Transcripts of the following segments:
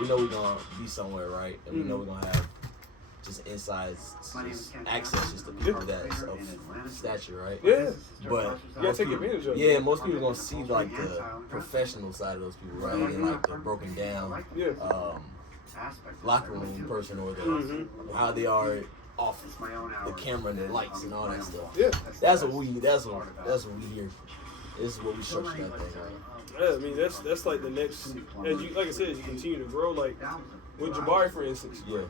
we know we're gonna be somewhere, right? And we know we're gonna have just insides, just access just to people that's of stature, right? Yeah. But you gotta take advantage of it. yeah, most people gonna see like the professional side of those people, right? And like the broken down locker room person or the how they are off the camera and the lights and all that stuff. Yeah. That's what we hear. This is what we structure that thing, right? Yeah, I mean that's like the next, like I said, as you continue to grow, like with Jabari, for instance. Yeah.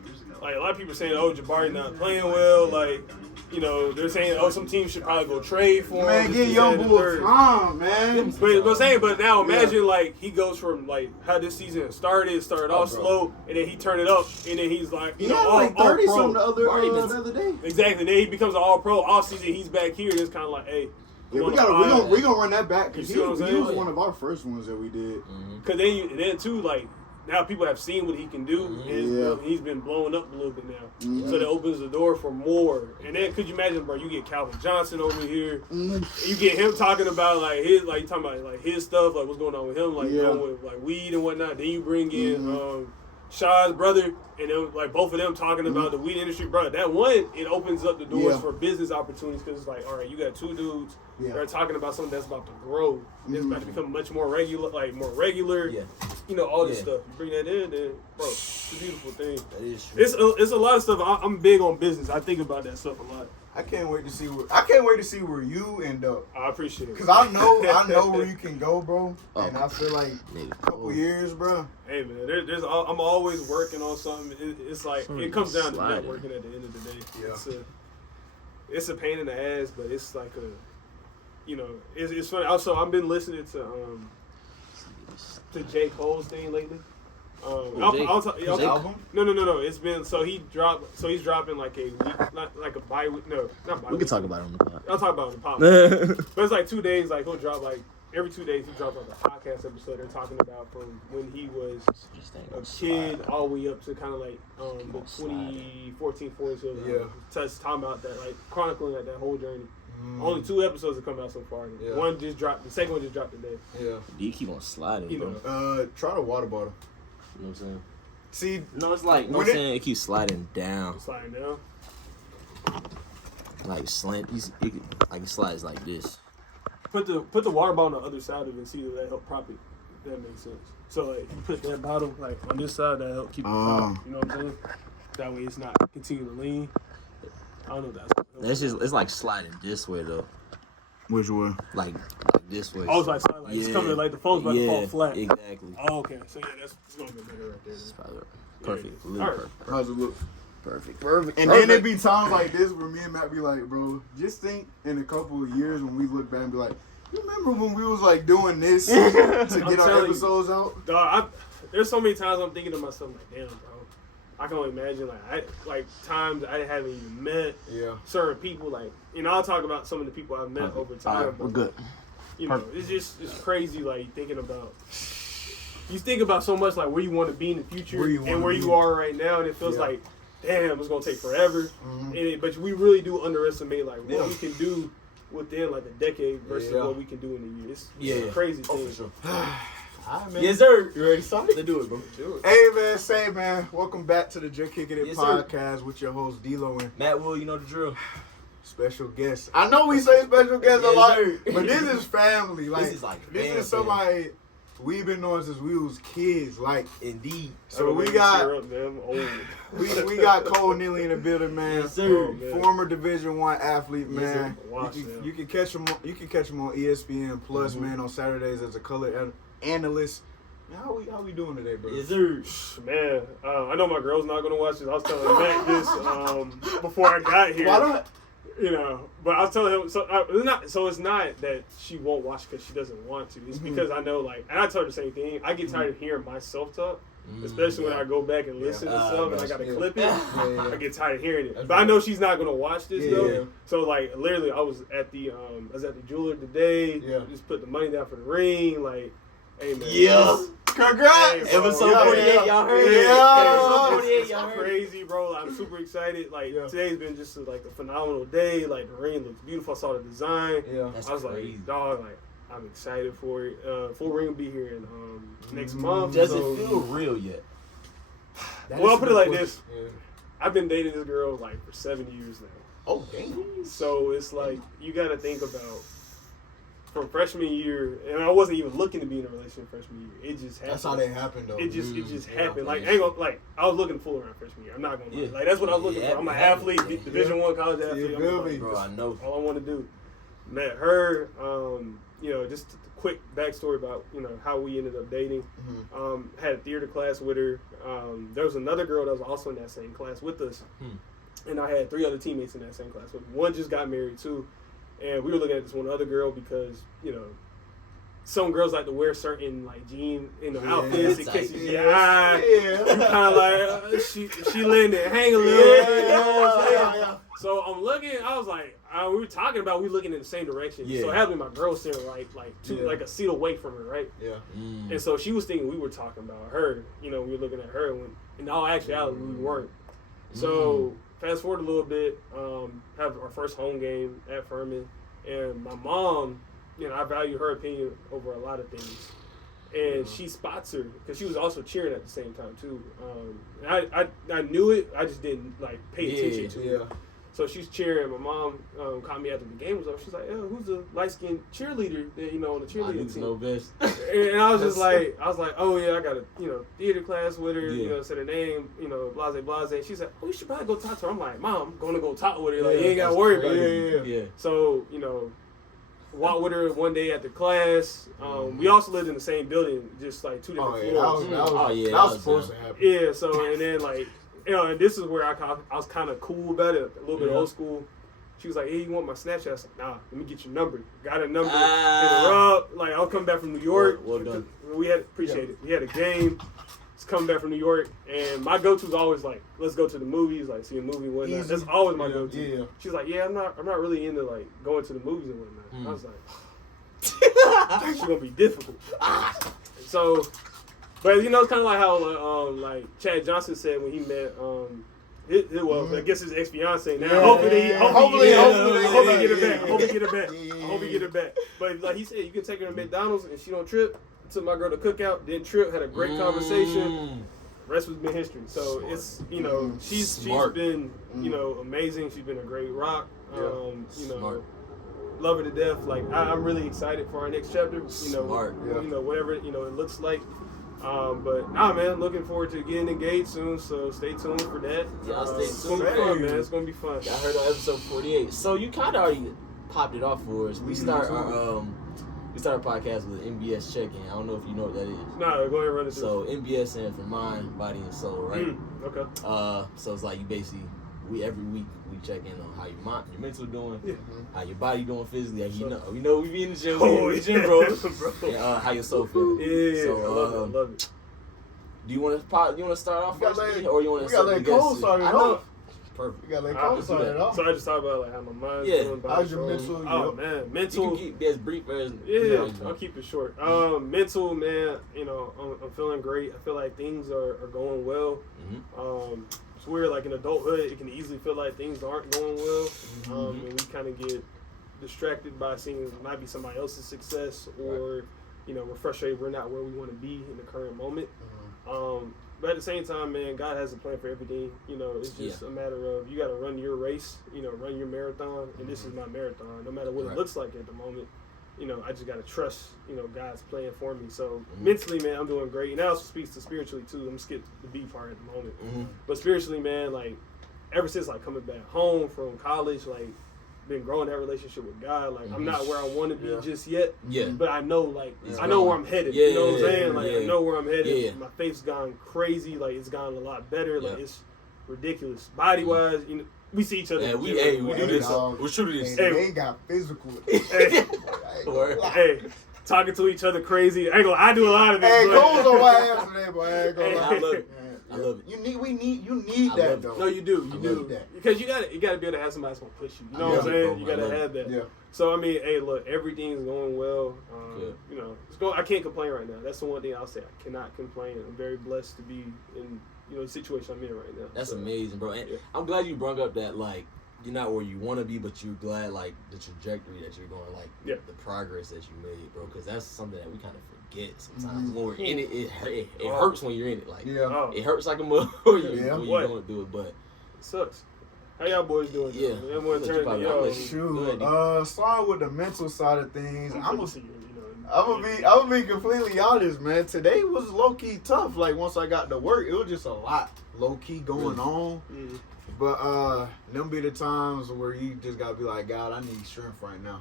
Like a lot of people saying, oh, Jabari not playing well. Like, you know, they're saying, oh, some teams should probably go trade for him. Man, get young boy time, man. But now imagine like he goes from like how this season started off slow, and then he turned it up, and then he's like, you know, all, like 30 all something pro. the other day. Exactly. Then he becomes an all pro. All season he's back here. And it's kind of like, hey. Yeah, we gonna run that back because he was saying? one of our first ones that we did. Because then too, like now people have seen what he can do, and he's been blowing up a little bit now. So that opens the door for more. And then could you imagine, bro? You get Calvin Johnson over here. You get him talking about like his, like talking about like his stuff, like what's going on with him, like going with like weed and whatnot. Then you bring in Shaw's brother, and then like both of them talking about the weed industry, bro. That one, it opens up the doors for business opportunities because it's like, all right, you got two dudes that are talking about something that's about to grow. It's about to become much more regular, you know, all this stuff. You bring that in, then bro, it's a beautiful thing. That is true. It's a lot of stuff. I'm big on business. I think about that stuff a lot. I can't wait to see where you end up. I appreciate it. Cause I know where you can go, bro. And I feel like a couple years, bro. Hey man, I'm always working on something. It's like it comes down to networking at the end of the day. Yeah. It's a pain in the ass, but it's like it's funny. Also, I've been listening to J. Cole's thing lately. album? No. It's been he's dropping like a week, like a bi-week. No, not bi-week. We can talk about it on the pod. I'll talk about it on the pod. But it's like 2 days. Like he'll drop like every 2 days. He drops like a podcast episode. They're talking about from when he was a kid all the way up to kind of like the 2014, 14. Just talking about that, like chronicling that whole journey. Only 2 episodes have come out so far. One just dropped. The second one just dropped today. Yeah. Do you keep on sliding, Try the water bottle. You know what I'm saying? See, no, it's like it keeps sliding down. Sliding down. Like slant. It slides like this. Put the water bottle on the other side of it and see if that help prop it. That makes sense. So like you put that bottle like on this side, that help keep it propped. You know what I'm saying? That way it's not continuing to lean. I don't know if that's it's like sliding this way though. Which way? Like this way. Oh, it's like sliding. Like it's coming like the phone's about to fall flat. Exactly. Oh, okay. So yeah, that's going to be better right there. It's probably perfect. All right. Perfect. How's it look? Perfect. And then there be times like this where me and Matt be like, bro, just think in a couple of years when we look back and be like, you remember when we was like doing this to get our episodes out? Dog, there's so many times I'm thinking to myself like, damn, bro. I can only imagine like times I haven't even met certain people. Like, you know, I'll talk about some of the people I've met over time. All right, we're good. You know, it's crazy. Like thinking about. You think about so much like where you want to be in the future and where you are right now, and it feels like, damn, it's gonna take forever. But we really do underestimate like what we can do within like a decade versus what we can do in a year. It's a crazy thing. For sure. Right, yes, sir. You ready to start? Let's do it, bro. Hey, man. Welcome back to the Juh Kickin It Podcast with your host, D-Lo and Matt Will, you know the drill. Special guest. I know we say special guest a lot, but this is family. Like, this is somebody we've been knowing since we was kids. Like, indeed. So we got we got Cole Neely in the building, man. Yes, sir. Former Division I athlete, man. Watch you can catch him. You can catch him on ESPN Plus, man, on Saturdays as a color analyst. Man, how we doing today, bro? Yes, sir. Man, I know my girl's not gonna watch this. I was telling Matt this before I got here. Why not? You know, but I was telling him it's not that she won't watch because she doesn't want to. It's because I know, like, and I told her the same thing. I get tired of hearing myself talk, especially when I go back and listen to stuff and I gotta clip it. I get tired of hearing it. But I know she's not gonna watch this though. So like, literally, I was at the jeweler today. Just put the money down for the ring. Like, hey man. Congrats! Hey, Episode 48, y'all heard it. Episode 48, y'all heard it. Crazy, bro. I'm super excited. Like, today's been just like a phenomenal day. Like, the ring looks beautiful. I saw the design. That's I was crazy. like, dog, like, I'm excited for it. Full Ring will be here in next month. Does it feel real yet? Well, I'll put it like this. Yeah. I've been dating this girl like for 7 years now. Oh, damn. So it's like you got to think about from freshman year, and I wasn't even looking to be in a relationship freshman year. It just happened. That's how that happened, though. It just happened. Like, I ain't gonna, like, I was looking full around freshman year. I'm not gonna lie. Like, that's what I was looking for. I'm an athlete, Division I college athlete. Bro, I know. All I want to do. Met her. Just a quick backstory about how we ended up dating. Had a theater class with her. There was another girl that was also in that same class with us, and I had 3 other teammates in that same class. One just got married too, and we were looking at this one other girl because some girls like to wear certain like jean outfits in case you kind of like she letting it hang a little bit. You know what I'm saying? So I'm looking. I was like, we were talking about we looking in the same direction. So it happened. My girl sitting like a seat away from her, right? Yeah. And so she was thinking we were talking about her. We were looking at her when in all actuality we weren't. So fast forward a little bit. Have our first home game at Furman, and my mom. I value her opinion over a lot of things. And she spots her because she was also cheering at the same time too. I knew it, I just didn't pay attention to it. So she's cheering. My mom caught me after the game was over. She's like, who's the light-skinned cheerleader on the cheerleading team? Know best. And I was just like, oh yeah, I got a theater class with her. Said her name, blase. She said, oh, you should probably go talk to her. I'm like, Mom, I'm gonna go talk with her. Like, you ain't gotta worry about it. Yeah. So walked with her one day after class. We also lived in the same building, just like 2 different floors. That was supposed to happen. Yeah, so and then and this is where I was kind of cool about it, a little bit old school. She was like, hey, you want my Snapchat? I was like, nah, let me get your number. Got a number. I was coming back from New York. Well done. We had it. We had a game. It's coming back from New York, and my go-to is always like, let's go to the movies, like see a movie and whatnot. That's always my go-to. Yeah. She's like, yeah, I'm not really into like going to the movies and whatnot. I was like, it's gonna be difficult. So, but it's kind of like how like Chad Johnson said when he met I guess his ex-fiance now. Hopefully get her back. But like he said, you can take her to McDonald's and she don't trip. Took my girl to cookout, didn't trip, had a great conversation. Rest has been history. So smart. It's she's been amazing. She's been a great rock. Love her to death. Like I'm really excited for our next chapter. Whatever it looks like. But nah, man, looking forward to getting engaged soon. So stay tuned for that. Y'all stay tuned. It's gonna be fun, man. It's gonna be fun. Y'all heard on episode 48. So you kind of already popped it off for us. We start our podcast with MBS check-in. I don't know if you know what that is. Nah, go ahead and run it through. So MBS stands for mind, body, and soul, right? Okay. So it's like you basically every week we check in on how your mental doing, how your body doing physically. We know we be in the gym, bro. And how your soul feeling. Yeah. So I love it. Do you want to start off first, or you want to? We got to let Cole start it off. Perfect. You gotta let Cole start it off. So I just talk about how my mind's feeling. How's your mental? Oh man, mental. You can keep as brief as. I'll keep it short. Mental, man. I'm feeling great. I feel like things are going well. It's weird. Like in adulthood, it can easily feel like things aren't going well, and we kind of get distracted by seeing maybe somebody else's success, or we're frustrated we're not where we want to be in the current moment. But at the same time, man, God has a plan for everything. It's just a matter of you got to run your race, run your marathon. And this is my marathon. No matter what it looks like at the moment, I just got to trust, God's plan for me. So mentally, man, I'm doing great. And that also speaks to spiritually, too. I'm going to skip the B part at the moment. But spiritually, man, like, ever since, like, coming back home from college, like, been growing that relationship with God. Like, I'm not where I want to be just yet. But I know, like, I know where I'm headed. You know what I'm saying? Like, I know where I'm headed. My faith's gone crazy. Like, it's gone a lot better. Like, it's ridiculous. Body-wise, we see each other. Yeah, we do this. We shoot this. They ain't got physical. Hey, talking to each other crazy. I do a lot of this. Hey, Cole's on my ass today, boy. I ain't gonna lie. I love it. I love it. You need that though. No, you do. You do. Because you gotta be able to have somebody that's gonna push you. You know what I'm saying? You gotta have that. Yeah. So I mean, hey, look, everything's going well. It's going. I can't complain right now. That's the one thing I'll say. I cannot complain. I'm very blessed to be in the situation I'm in right now. That's amazing, bro. And I'm glad you brought up that, like, you're not where you want to be, but you're glad like the trajectory that you're going, like the progress that you made, bro. Because that's something that we kind of forget sometimes. When we're in it, it hurts when you're in it. Like it hurts like a mother when you're going through it, but it sucks. How y'all boys doing? Yeah, I'm gonna turn to y'all. Shoot, starting with the mental side of things, I'm gonna be completely honest, man. Today was low key tough. Like once I got to work, it was just a lot low key going on. Mm-hmm. But them be the times where you just gotta be like, God, I need strength right now.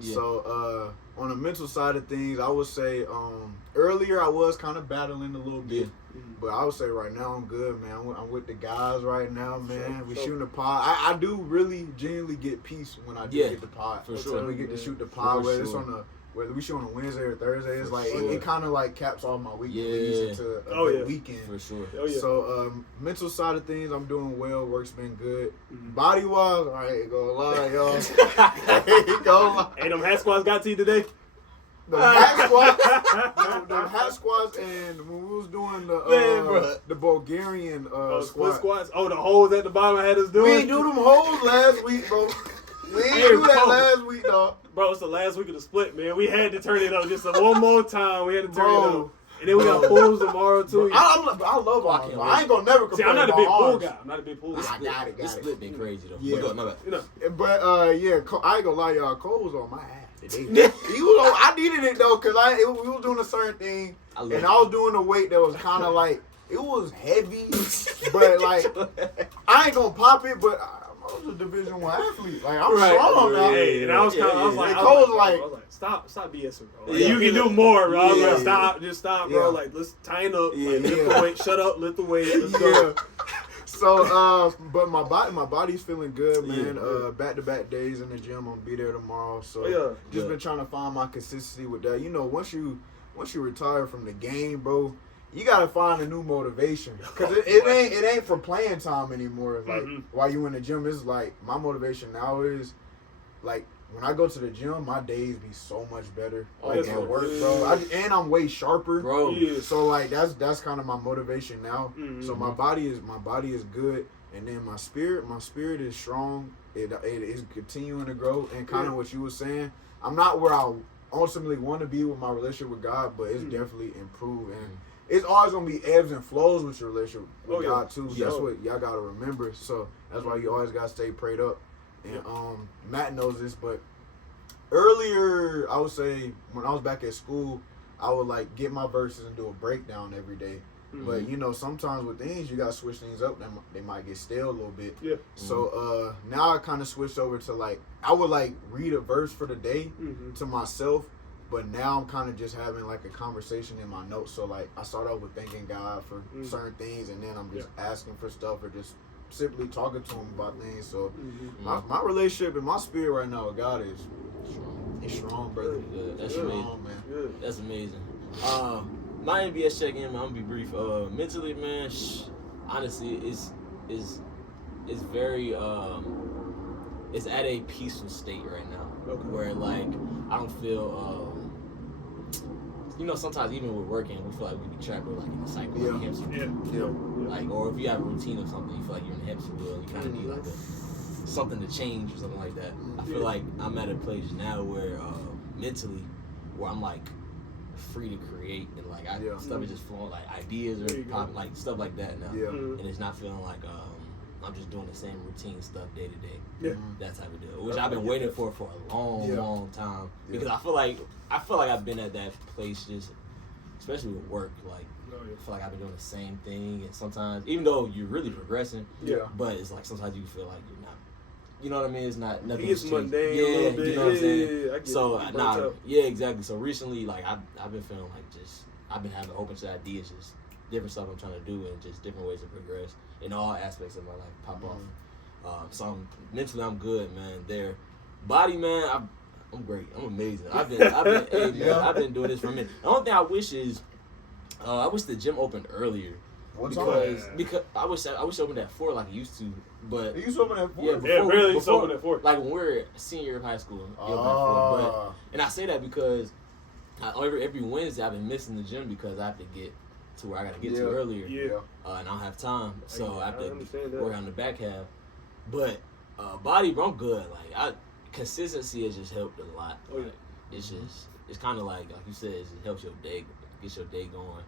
Yeah. So on the mental side of things, I would say earlier I was kind of battling a little bit. But I would say right now I'm good, man. I'm with the guys right now, man. We shooting the pod. I do really genuinely get peace when I do get the pod. For sure. We get to shoot the pod, whether we shoot on a Wednesday or Thursday. It's like it kind of like caps off my week. Into a weekend. For sure. So mental side of things, I'm doing well. Work's been good. Body wise, I ain't gonna lie, y'all. Hey, them hat squats got to you today? The hat squats, and when we was doing the Bulgarian squats. Oh, the holes at the bottom had us doing. We ain't do them holes last week, bro. We ain't do that last week, dog. Bro, it's the last week of the split, man. We had to turn it up just one more time. We had to turn it up. And then we got pools tomorrow, too. Bro, I love arms. I ain't gonna never complain. See, I'm not a big pool guy. I'm not a big pool guy. I got it. This split been crazy, though. Yeah. My bad. But, I ain't gonna lie, y'all. Cole was on my ass. I needed it though, cause we was doing a certain thing, and I was doing a weight that was kind of like it was heavy, but like I ain't gonna pop it, but I was a Division I athlete, like I'm strong now. Hey, and I was like, Cole was like, stop BSing, bro. Like, you can do more, bro. I was like, stop, bro. Like let's tighten up, lift the weight, shut up, lift the weight, let's go. So, but my body's feeling good, man. Back-to-back days in the gym. I'm gonna be there tomorrow. So, just been trying to find my consistency with that. You know, once you retire from the game, bro, you gotta find a new motivation. Cause it ain't for playing time anymore. Like while you in the gym, it's like my motivation now is like when I go to the gym, my days be so much better. Like at work, bro. And I'm way sharper, bro. Yeah. So like that's kind of my motivation now. So my body is good, and then my spirit is strong. It is continuing to grow, and kind of what you were saying. I'm not where I ultimately want to be with my relationship with God, but it's definitely improved, and it's always gonna be ebbs and flows with your relationship with God too. That's what y'all gotta remember. So that's why you always gotta stay prayed up. And Matt knows this, but earlier I would say when I was back at school, I would like get my verses and do a breakdown every day. But you know, sometimes with things you gotta switch things up. They might get stale a little bit. Yeah. So now I kind of switched over to like I would like read a verse for the day to myself. But now I'm kind of just having like a conversation in my notes. So like I start off with thanking God for certain things, and then I'm just asking for stuff or just simply talking to him about things. So my relationship and my spirit right now with God is strong. It's strong, brother. Good. That's strong, amazing, man. Good. That's amazing. My NBS check-in, man, I'm gonna be brief. Mentally, man, honestly, it's very it's at a peaceful state right now, where like I don't feel you know, sometimes even with working, we feel like we be trapped with like in the cycle, like a hamster wheel. Like, or if you have a routine or something, you feel like you're in a hamster wheel, and you kind of need like something to change or something like that. I feel like I'm at a place now where mentally, where I'm like free to create, and like stuff is just flowing, like ideas or popping, like stuff like that now, and it's not feeling like I'm just doing the same routine stuff day to day. That type of deal, which I've been waiting for a long time, because I feel like I've been at that place, just especially with work. Like I feel like I've been doing the same thing, and sometimes even though you're really progressing, but it's like sometimes you feel like you're not. You know what I mean? It's not nothing. It's mundane a little bit. You know what I'm saying? I get so exactly. So recently, like I've been feeling like I've been having a whole bunch of ideas, just different stuff I'm trying to do, and just different ways to progress in all aspects of my life pop off. So mentally I'm good, man. There, body, man, I'm great. I'm amazing. I've been doing this for a minute. The only thing I wish is, I wish the gym opened earlier. Because I wish it opened at 4 like it used to. But it used to open at 4. Yeah, barely used to open at 4. Like when we were a senior of high school, it opened at 4. And I say that because every Wednesday I've been missing the gym because I have to get to where I got to get to earlier. And I don't have time, so I have to work on the back half. But Body, bro, I'm good. Like consistency has just helped a lot. Oh, yeah. Like, it's kind of like you said, it just helps your day, gets your day going.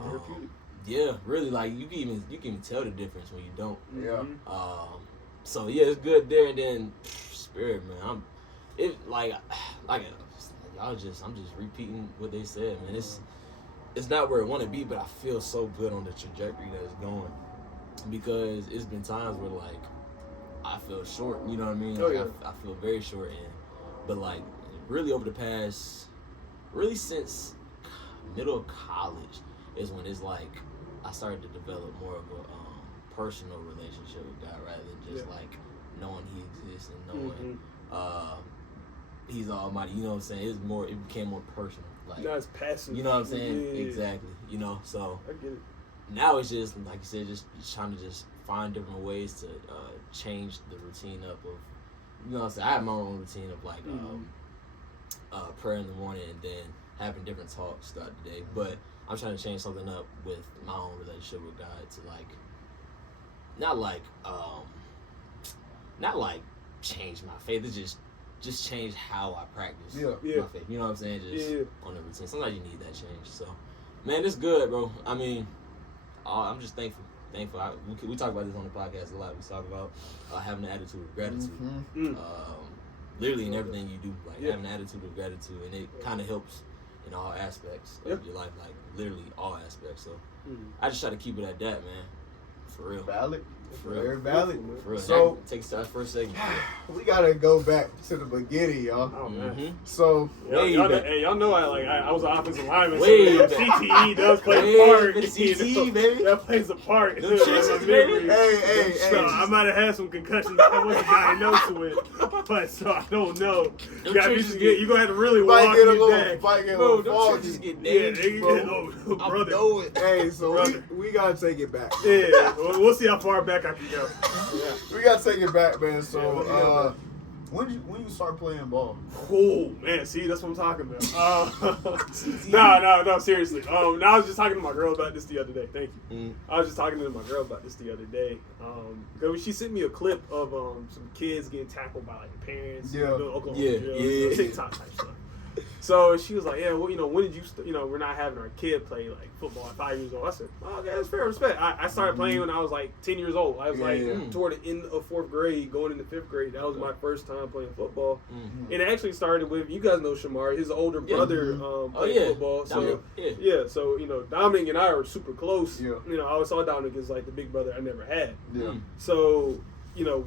Therapeutic. Yeah, really. Like you can even tell the difference when you don't. Yeah. So yeah, it's good there. And then spirit, man, I'm just repeating what they said, man. It's not where it want to be, but I feel so good on the trajectory that it's going, because it's been times where like I feel short. You know what I mean? Oh, Like, yeah. I feel very short, but like really over the past, really since middle of college is when it's like I started to develop more of a personal relationship with God rather than just like knowing He exists and knowing He's Almighty. You know what I'm saying? It became more personal. Like, Now it's passive. you know what I'm saying? Yeah. Exactly. You know, so I get it. now it's just like you said, just trying to just find different ways to change the routine up of, you know what I'm saying? I have my own routine of like prayer in the morning and then having different talks throughout the day. But I'm trying to change something up with my own relationship with God to like not like change my faith. It's just change how I practice my faith. You know what I'm saying? Just on the routine. Sometimes you need that change. So, man, it's good, bro. I mean, I'm just thankful. We talk about this on the podcast a lot. We talk about having an attitude of gratitude. Literally in everything you do, like having an attitude of gratitude, and it kind of helps in all aspects of your life, like literally all aspects. So I just try to keep it at that, man. For real. Valid. For real. Very valid. For real. So take a start for a second. we gotta go back to the beginning, y'all. Oh man. So Y'all know I was an offensive lineman. Way So back. CTE does play a part. CTE, baby. That plays a part. Them trenches, baby. Hey. So I might have had some concussions that I wasn't diagnosed with, but so I don't know. You're gonna have to really walk me back. Bro, them trenches get dangerous, bro. Brother. Hey, so we gotta take it back. Yeah, we'll see how far back I can go. We gotta take it back, man. So when you start playing ball? Oh man, see, that's what I'm talking about. No, seriously. I was just talking to my girl about this the other day. Thank you. I was just talking to my girl about this the other day. Because she sent me a clip of some kids getting tackled by like parents. Oklahoma jail, TikTok type stuff. So she was like, yeah, well, when did you, we're not having our kid play like football at 5 years old. I said, oh, okay, that's fair respect. I started playing when I was like 10 years old. I was toward the end of 4th grade, going into 5th grade. That was my first time playing football. And it actually started with, you guys know Shamar, his older brother played football. So, so, Dominic and I are super close. I always saw Dominic as like the big brother I never had. So,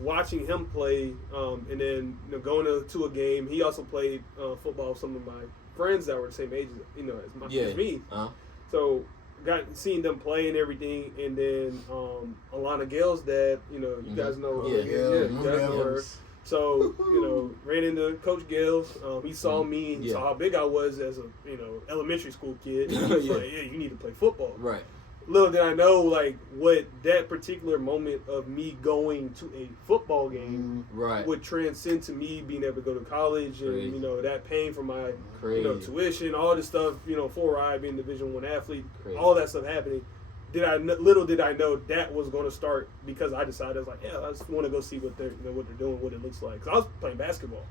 watching him play, and then going to a game. He also played football with some of my friends that were the same age, as me. So seeing them play and everything, and then Alana Gale's dad. You guys know. You guys know her. So ran into Coach Gales. He saw me and saw how big I was as a elementary school kid. He was like, yeah, you need to play football. Right. Little did I know, like, what that particular moment of me going to a football game would transcend to me being able to go to college and, that paying for my, tuition, all this stuff, for I being a Division I athlete, all that stuff happening. Little did I know that was going to start because I decided, I was like, yeah, I just want to go see what they're doing, what it looks like. Because I was playing basketball.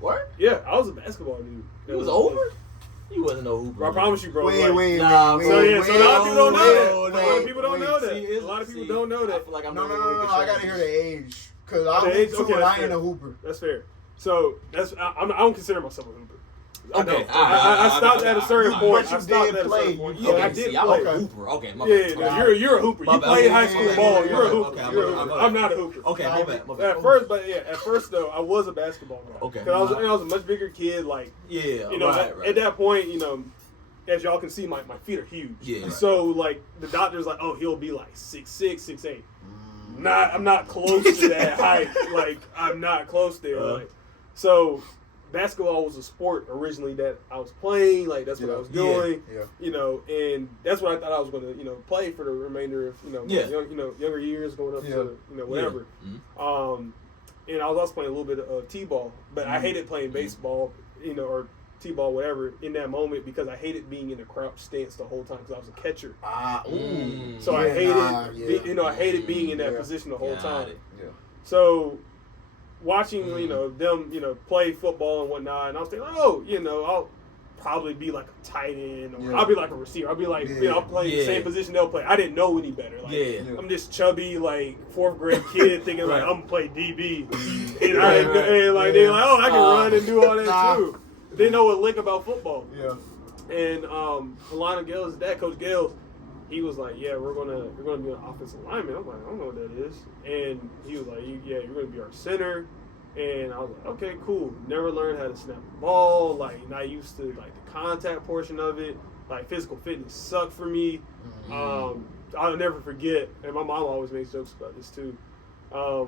What? Yeah, I was a basketball dude. It was over? You wasn't no hooper. I promise you, bro. Wait. So a lot of people don't know that. A lot of people don't know that. See, A lot of people don't know that. I feel like I'm No. I gotta hear the age because I hoop too, and I ain't a hooper. That's fair. So I don't consider myself a hooper. Okay, I stopped at a certain point. But you did play. Yeah, I did play. I'm a hooper. Okay, my Yeah, bad. you're a hooper. You played high school ball. You're a hooper. Okay, I'm not a hooper. Okay, my bad. At first though, I was a basketball guy. Okay. Because I was a much bigger kid. Like, right. at that point, as y'all can see, my feet are huge. Yeah. So like the doctor's like, oh, he'll be like 6'6", 6'8". I'm not close to that height. Like I'm not close there. So basketball was a sport originally that I was playing. Like that's what I was doing. And that's what I thought I was going to play for the remainder of younger years going up to whatever. And I was also playing a little bit of t-ball, but I hated playing baseball, or t-ball, whatever, in that moment because I hated being in a crouch stance the whole time because I was a catcher. So I hated, I hated being in that position the whole time. So watching, them, play football and whatnot, and I was thinking, I'll probably be like a tight end, or I'll be like a receiver. I'll be like, I'll play the same position they'll play. I didn't know any better. Like, I'm this chubby, like, 4th grade kid thinking, like, I'm going to play DB. And they're like, I can run and do all that, too. They know a lick about football. Yeah. And Alana Gales' dad, Coach Gales, he was like, you're gonna be an offensive lineman. I'm like, I don't know what that is. And he was like, you're gonna be our center. And I was like, okay, cool. Never learned how to snap the ball. Like, not used to like the contact portion of it. Like, physical fitness sucked for me. I'll never forget. And my mom always makes jokes about this too.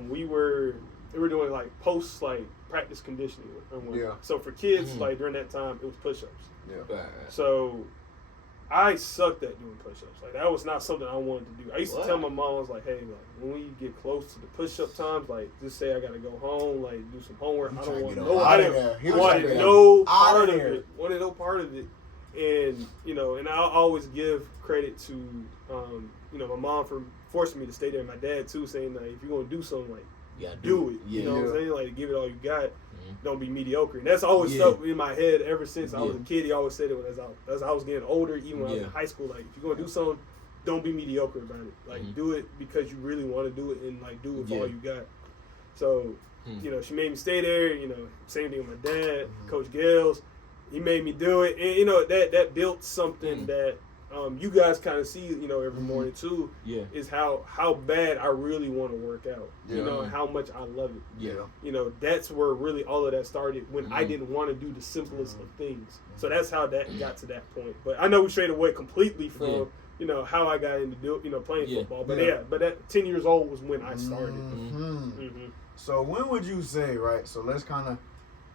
We were doing like post like practice conditioning. So for kids, like during that time, it was push-ups. Yeah. So I sucked at doing push-ups. Like, that was not something I wanted to do. I used to tell my mom, I was like, hey, like, when we get close to the push-up times, like, just say I got to go home, like, do some homework. I don't want no part of it. Wanted no part of it. And, and I always give credit to, my mom for forcing me to stay there. And my dad, too, saying, like, if you're going to do something, like, do it. You know what I'm saying? Like, give it all you got. Don't be mediocre. And that's always stuck in my head ever since I was a kid. He always said it as I was getting older, even when I was in high school. Like, if you're going to do something, don't be mediocre about it. Like, do it because you really want to do it, and, like, do it with all you got. So, she made me stay there. Same thing with my dad, Coach Gales. He made me do it. And, that built something that you guys kind of see, every morning too, is how bad I really want to work out, and how much I love it. That's where really all of that started, when I didn't want to do the simplest of things. So that's how that got to that point. But I know we strayed away completely from, how I got into playing football. But but that 10 years old was when I started. So when would you say, right? So let's kind of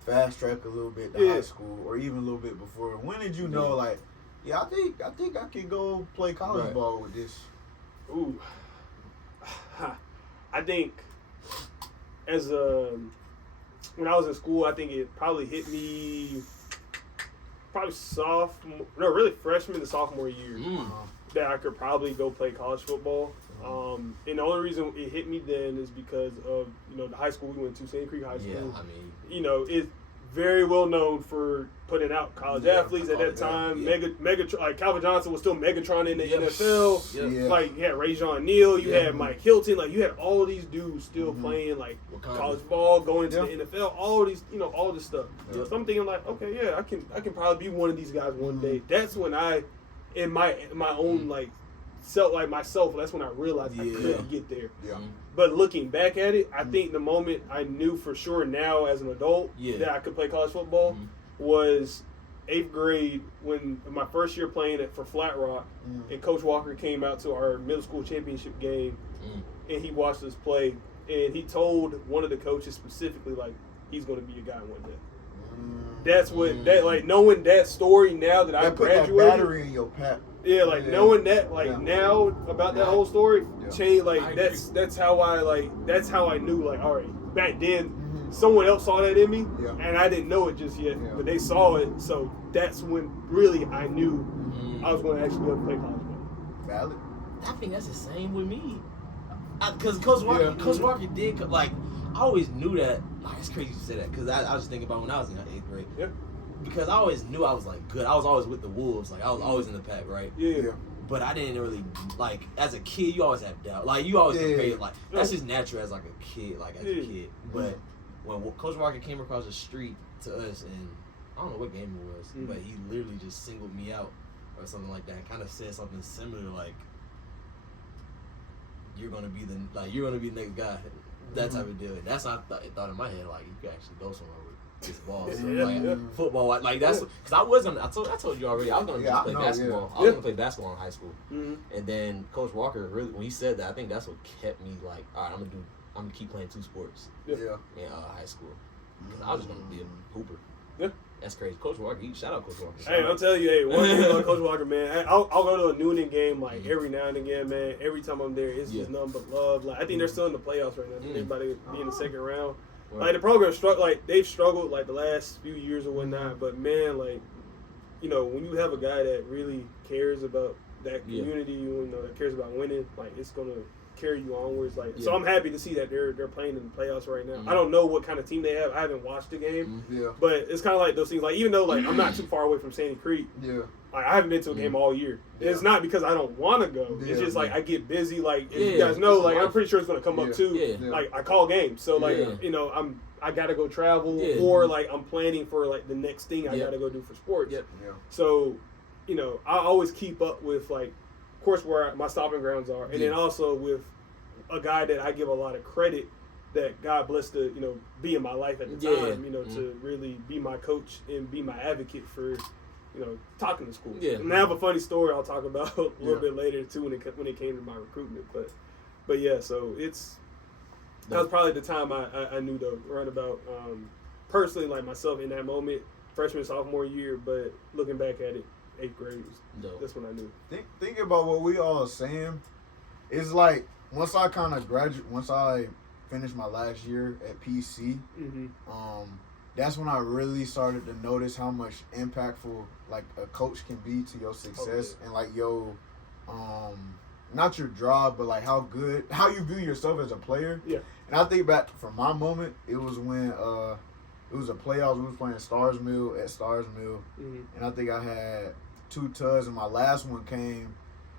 fast track a little bit to high school, or even a little bit before. When did you know, like, I think I can go play college ball with this? Ooh, I think when I was in school, I think it probably hit me freshman to sophomore year that I could probably go play college football. And the only reason it hit me then is because of the high school we went to, Sandy Creek High School. Yeah, I mean, it's very well known for putting out college athletes at that time. Megatron, like Calvin Johnson was still Megatron in the NFL. Like, you had Rajon Neal, you had Mike Hilton, like, you had all these dudes still playing like college ball, going into the NFL, all these, all this stuff. So I'm thinking like, okay, I can probably be one of these guys one day. That's when I, in my own like myself, that's when I realized I could get there. But looking back at it, I think the moment I knew for sure now as an adult that I could play college football was 8th grade, when my first year playing it for Flat Rock, and Coach Walker came out to our middle school championship game, and he watched us play, and he told one of the coaches specifically, like, he's going to be a guy one day. That's what knowing that story now that I graduated. Put that battery in your pack. Knowing that, now about that whole story, changed. Like, that's how I knew. Like, all right, back then, someone else saw that in me, and I didn't know it just yet, but they saw it. So that's when really I knew I was going to actually be able to play college ball. Valid. I think that's the same with me, because Coach Walker did, like, I always knew that. Like, it's crazy you say that, because I was thinking about when I was in 8th grade. Because I always knew I was, like, good. I was always with the Wolves. Like, I was always in the pack, right? But I didn't really, like, as a kid, you always have doubt. Like, you always compare, like, that's just natural as, like, a kid, But when Coach Walker came across the street to us, and I don't know what game it was, but he literally just singled me out or something like that, and kind of said something similar, like, you're gonna be the next guy, that type of deal. And that's what I thought in my head, like, you could actually go somewhere with this ball. So, football, like, that's because I told you already, I was gonna play basketball. I was gonna play basketball in high school, and then Coach Walker really, when he said that, I think that's what kept me like, all right, I'm gonna keep playing 2 sports in high school, because I was just gonna be a hooper. That's crazy. Coach Walker, shout out Coach Walker. Hey, I'll tell you, one thing about Coach Walker, man, I'll go to a Noonan game, like, every now and again, man. Every time I'm there, it's just nothing but love. Like, I think they're still in the playoffs right now. I think everybody be in the second round. Like, the program they've struggled, like, the last few years or whatnot. But, man, like, when you have a guy that really cares about that community, you know, that cares about winning, like it's gonna carry you onwards. Like, Yeah. so I'm happy to see that they're playing in the playoffs right now. Mm-hmm. I don't know what kind of team they have. I haven't watched the game, Yeah. but it's kind of like those things. Like, even though like I'm not too far away from Sandy Creek, Yeah. like I haven't been to a game all year. Yeah. It's not because I don't want to go. Yeah. It's just like I get busy. Like, if Yeah. you guys know, It's like I'm life. pretty sure it's gonna come up Yeah. too. Yeah. Like I call games, so like Yeah. you know I gotta go travel, Yeah. or like I'm planning for like the next thing I Yep. gotta go do for sports. Yep. Yeah. So, you know, I always keep up with like, of course, where my stopping grounds are, and then also with a guy that I give a lot of credit that God blessed to, you know, be in my life at the Yeah. time, you know, to really be my coach and be my advocate for, you know, talking to schools. Yeah. And I have a funny story I'll talk about a little Yeah. bit later too when it came to my recruitment. But yeah, so that was probably the time I knew though, right about personally like myself in that moment, freshman, sophomore year, but looking back at it, 8th grade, Dope. that's when I knew. Think about what we all saying. It's like once I kind of once I finished my last year at PC, Mm-hmm. that's when I really started to notice how much impactful like a coach can be to your success and like not your job, but like how you view yourself as a player. Yeah. And I think back from my moment, it was when it was a playoffs. We was playing Stars Mill at Stars Mill, and I think I had 2 tugs, and my last one came.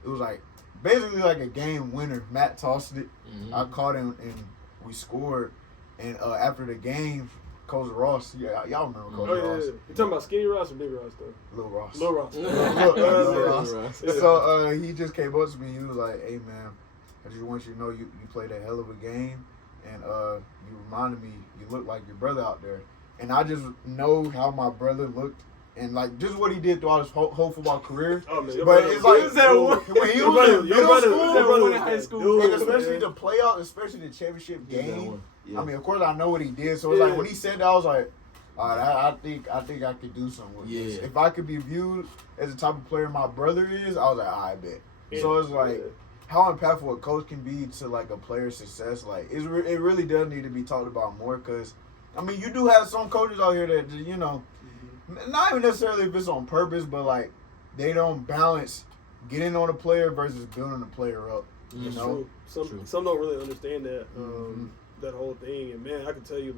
It was like basically like a game winner. Matt tossed it. Mm-hmm. I caught him, and we scored. And after the game, Coach Ross, y'all remember Coach Oh yeah, Ross? yeah. You talking about Skinny Ross or Big Ross though? Lil Ross. Lil Ross. Lil Ross. Yeah. So he just came up to me. He was like, "Hey man, I just want you to know you played a hell of a game, and you reminded me you look like your brother out there." And I just know how my brother looked, and like just what he did throughout his whole football career. Oh man, But it's like when he was in middle school, in high school, and especially the playoff, especially the championship game. Yeah. I mean, of course, I know what he did. So it's like when he said that, I was like, all right, I think I could do something with this. If I could be viewed as the type of player my brother is, I was like, I bet. Yeah. So it's like how impactful a coach can be to like a player's success. Like it really does need to be talked about more because, I mean, you do have some coaches out here that, you know, not even necessarily if it's on purpose, but like they don't balance getting on a player versus building a player up. You know, some don't really understand that that whole thing. And man, I can tell you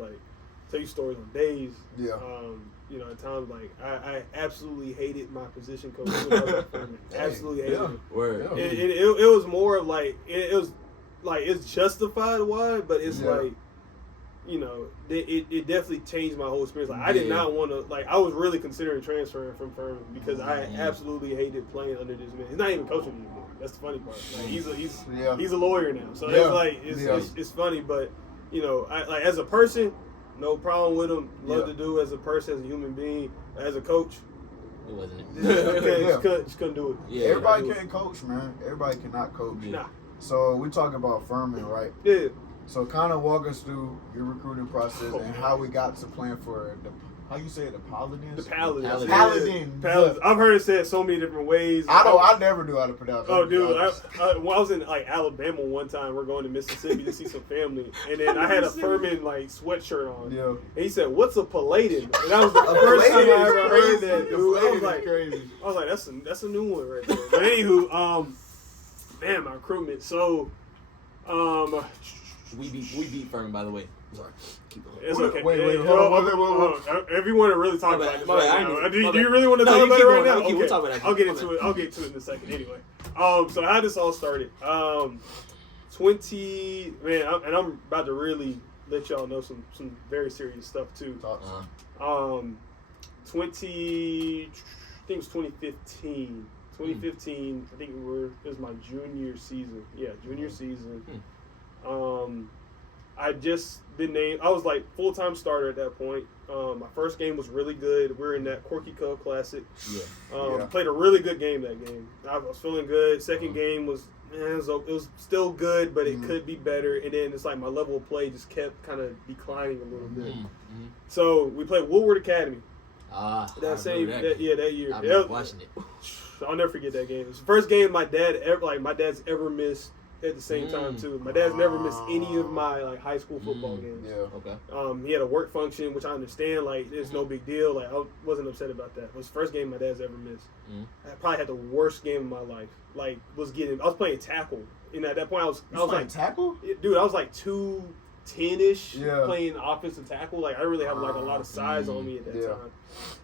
stories on days. Yeah. You know, at times like I absolutely hated my position coach. When I was at Furman. Absolutely hated him. Word. It was more of like it was like it's justified why, but it's like, you know, it definitely changed my whole experience. Like I did not want to, like I was really considering transferring from Furman because I absolutely hated playing under this man. He's not even coaching anymore. That's the funny part. Like he's a lawyer now, so it's like it's funny, but you know, like as a person, no problem with him. Love to do as a person, as a human being, as a coach. It wasn't. Just couldn't do it. Yeah. Everybody can't coach, man. Everybody cannot coach. Nah. So we talk about Furman, right? Yeah. So kind of walk us through your recruiting process and how we got to playing for how you say it, the Paladins? The Paladins. Paladins. Paladins. I've heard it said so many different ways. I never knew how to pronounce it. Oh, dude! When I was in like Alabama one time, we're going to Mississippi to see some family, and then I had a Furman like sweatshirt on. Yeah. And he said, "What's a Paladin?" And that was the first time I ever heard that, dude. I was like, "That's a new one right there." But anywho, man, my recruitment. So, we beat Furman, by the way. Sorry. Keep going. it's okay. Wait, hold on. If you want to really talk about this My bad, right now, I do didn't- you really want to No, talk you about keep it right going. now? Okay, we'll talk about that. I'll get My into bad. it. I'll get to it in a second. Anyway, so how this all started? 20 man, I'm about to really let y'all know some very serious stuff too. 20, I think it was 2015. 2015, I think it was my junior season. Yeah, junior season. I just been named. I was like full-time starter at that point. My first game was really good. We were in that Corky Cub Classic. Played a really good game that game. I was feeling good. Second game was it was still good, but it could be better. And then it's like my level of play just kept kind of declining a little bit. So we played Woodward Academy. That year. I've been watching it. I'll never forget that game. It was the first game my dad's ever missed at the same time too. My dad's never missed any of my like high school football games. Yeah. Okay. He had a work function, which I understand. Like, it's no big deal. Like, I wasn't upset about that. It was the first game my dad's ever missed. I probably had the worst game of my life. Like, I was playing tackle. And at that point, I was like tackle. Dude, I was like 210-ish Yeah. playing offensive tackle. Like, I really have like a lot of size on me at that Yeah. time.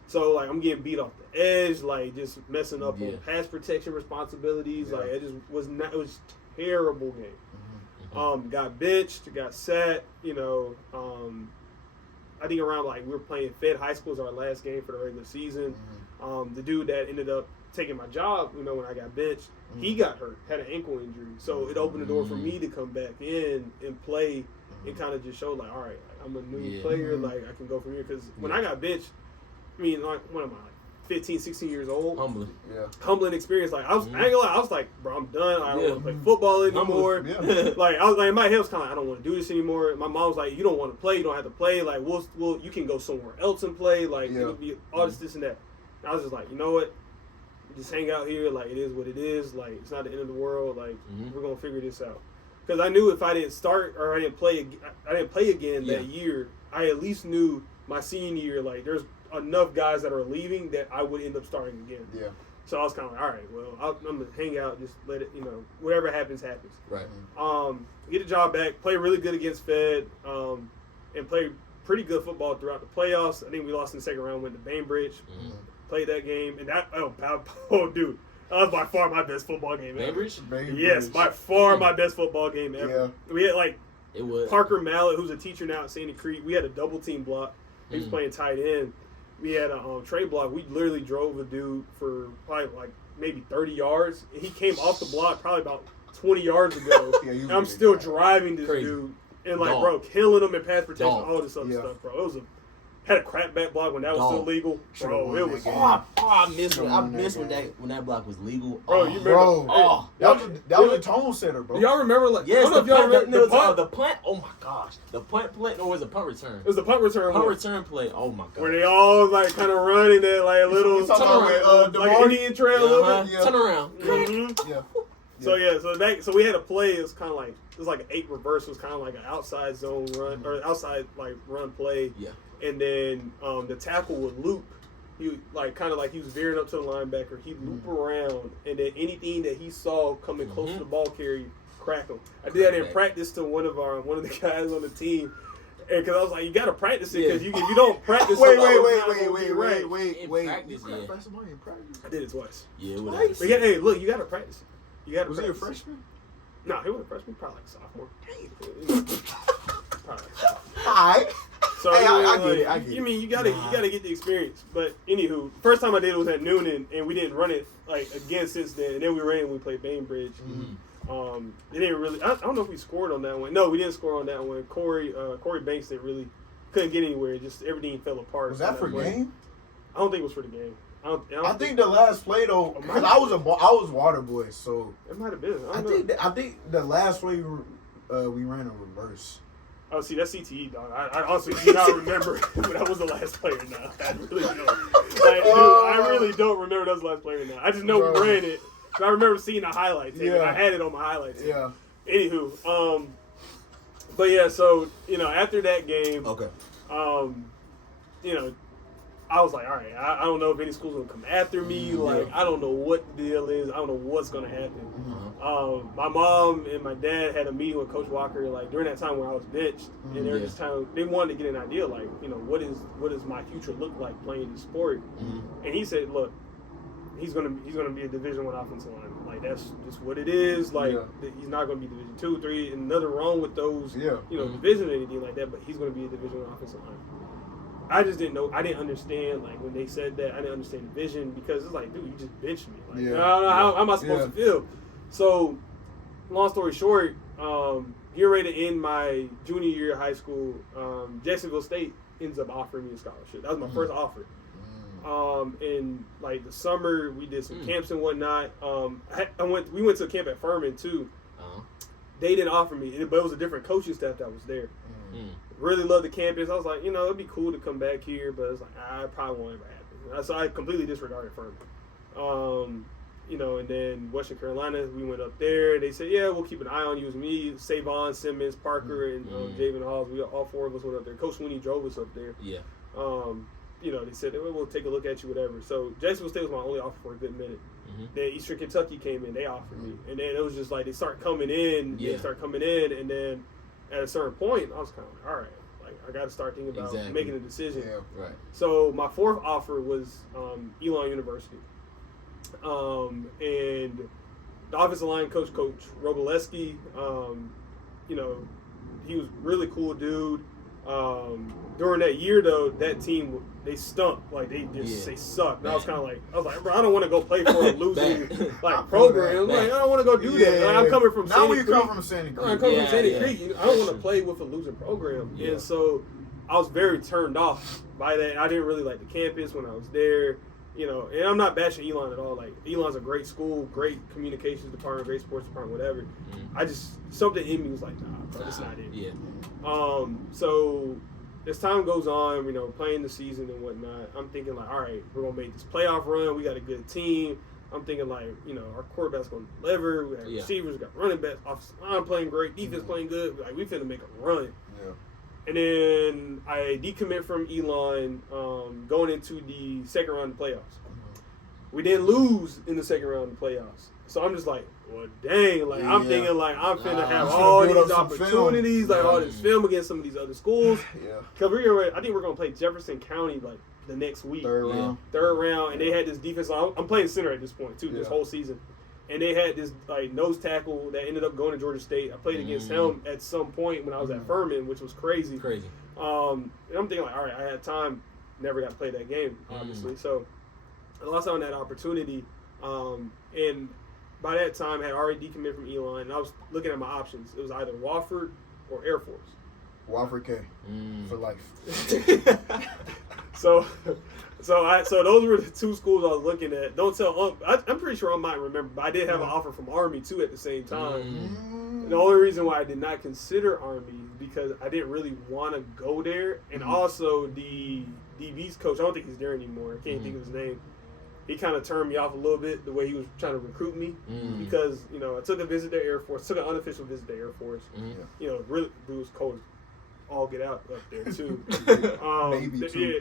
So like, I'm getting beat off the edge, like just messing up Yeah. on pass protection responsibilities. Yeah. Like, it just was not. It was a terrible game. Got benched, got sat. I think around like we were playing Fed High School as our last game for the regular season. The dude that ended up taking my job, when I got benched, he got hurt, had an ankle injury. So it opened the door for me to come back in and play and kind of just show like, all right, like, I'm a new player, like I can go from here. Because when I got benched, I mean, like, what am I, like 15, 16 years old? Humbling experience. Like, I ain't gonna lie, I was like, bro, I'm done. I don't want to play football anymore. Like, I was like, in my head was kind of like, I don't want to do this anymore. My mom was like, you don't want to play, you don't have to play. Like, you can go somewhere else and play. Like, it'll be all this and that. And I was just like, you know what? Just hang out here. Like, it is what it is. Like, it's not the end of the world. Like, we're gonna figure this out. Because I knew if I didn't start or I didn't play again that year, I at least knew my senior year, like, there's enough guys that are leaving that I would end up starting again. Yeah. So I was kind of like, all right, well, I'm gonna hang out, just let it, whatever happens, happens. Right. Get the job back, play really good against Fed, and play pretty good football throughout the playoffs. I think we lost in the second round, went to Bainbridge, played that game, and dude, that was by far my best football game ever. Bainbridge? Yes, by far my best football game ever. Yeah. We had like It was Parker Mallett, who's a teacher now at Sandy Creek. We had a double team block. He was playing tight end. We had a trade block. We literally drove a dude for probably like maybe 30 yards. And he came off the block probably about 20 yards ago. And I'm still driving this dude. And like, bro, killing him in pass protection, all this other stuff, bro. It was had a crap back block when that was still legal. Bro, it was. I missed when that block was legal. Bro, you remember? That was a tone setter, bro. Y'all remember? Like, yes, I don't know if y'all remember the punt. Oh my gosh, the punt play. No, it was a punt return. It was the punt return. Return play. Oh my god. Where they all like kind of running that like a little like Indian trail a little bit. Turn around. Yeah. So we had a play. It was kind of like an 8 reverse. It was kind of like an outside zone run or outside like run play. Yeah. And then the tackle would loop. He like kind of like he was veering up to the linebacker. He'd loop around, and then anything that he saw coming close to the ball carrier, crack him. I did that in practice to one of the guys on the team, and because I was like, you got to practice it because if you don't practice, wait. Practice, I did it twice. Yeah, But yeah, hey, look, you got to practice it. You got to. Was he a freshman? No, he wasn't a freshman. Probably like a sophomore. Probably. Alright. So hey, I get it. I get it. You mean you gotta get the experience. But anywho, first time I did it was at Noonan, and we didn't run it like again since then. And then we ran and we played Bainbridge. They didn't really. I don't know if we scored on that one. No, we didn't score on that one. Corey Banks couldn't get anywhere. Just everything fell apart. Was that for game? I don't think it was for the game. I think the last play though, because I was water boy, so it might have been. I think the last play we ran a reverse. Oh, see, that's CTE, dog. I honestly do not remember when that was the last player now. I really don't. I really don't remember that was the last player now. I just know we ran it. I remember seeing the highlights. Yeah. I had it on my highlights. Yeah. Anywho, but yeah, so, after that game, I was like, all right, I don't know if any school's going to come after me. Like, I don't know what the deal is. I don't know what's going to happen. My mom and my dad had a meeting with Coach Walker, like, during that time when I was benched. And they were just they wanted to get an idea, like, what does my future look like playing this sport? And he said, look, he's gonna be a Division I offensive lineman. Like, that's just what it is. Like, he's not going to be Division 2, 3, and nothing wrong with those, division or anything like that, but he's going to be a Division I offensive lineman. I just didn't know. I didn't understand, like, when they said that. I didn't understand the vision because it's like, dude, you just benched me. Like, I don't know how am I supposed to feel. So, long story short, getting ready to end my junior year of high school, Jacksonville State ends up offering me a scholarship. That was my first offer. In like the summer, we did some camps and whatnot. We went to a camp at Furman too. They didn't offer me, but it was a different coaching staff that was there. Really loved the campus. I was like, it'd be cool to come back here, but it's like, I probably won't ever happen. So I completely disregarded Furman. and then Western Carolina, we went up there. They said, yeah, we'll keep an eye on you. It was me, Savon, Simmons, Parker, and Javen Halls. We all 4 of us went up there. Coach Sweeney drove us up there. Yeah. They said, we'll take a look at you, whatever. So Jacksonville State was my only offer for a good minute. Then Eastern Kentucky came in. They offered me. And then it was just like they start coming in. Yeah. They start coming in. And then at a certain point, I was kind of like, all right. I got to start thinking about making a decision. Yeah. Right. So my 4th offer was Elon University. And the offensive line coach Roboleski, he was really cool dude. During that year though, that team they stunk. Like they sucked. And I was like, bro, I don't want to go play for a losing program. Like I don't want to go do that. Like, I'm coming from now Sandy Creek. Come from Sandy Creek. I come from Sandy Creek. I don't want to play with a losing program. Yeah. And so I was very turned off by that. I didn't really like the campus when I was there. And I'm not bashing Elon at all. Like Elon's a great school, great communications department, great sports department, whatever. I just something in me was like, nah, bro, that's not it. Yeah. So as time goes on, playing the season and whatnot, I'm thinking like, all right, we're gonna make this playoff run. We got a good team. I'm thinking like, our quarterback's gonna deliver. We got receivers, we got running backs, offensive line playing great, defense playing good. Like we finna make a run. Yeah. And then I decommit from Elon going into the second round of the playoffs. We didn't lose in the second round of the playoffs. So I'm just like, well, dang. Like, I'm thinking, like, I'm finna have all these opportunities, like, all this film against some of these other schools. Yeah. Because I think we're going to play Jefferson County, like, the next week. Third round. And they had this defense. I'm playing center at this point, too, this whole season. And they had this like nose tackle that ended up going to Georgia State. I played against him at some point when I was at Furman, which was crazy. And I'm thinking like, all right, I had time, never got to play that game, obviously. So I lost out on that opportunity. And by that time, I had already decommitted from Elon, and I was looking at my options. It was either Wofford or Air Force. Wofford K for life. So those were the 2 schools I was looking at. Don't tell I'm pretty sure I might remember, but I did have an offer from Army too at the same time. The only reason why I did not consider Army is because I didn't really want to go there, and also the DB's coach, I don't think he's there anymore. I can't think of his name. He kind of turned me off a little bit the way he was trying to recruit me because I took a visit to Air Force, took an unofficial visit to Air Force. Really, dude was cold. All get out up there too.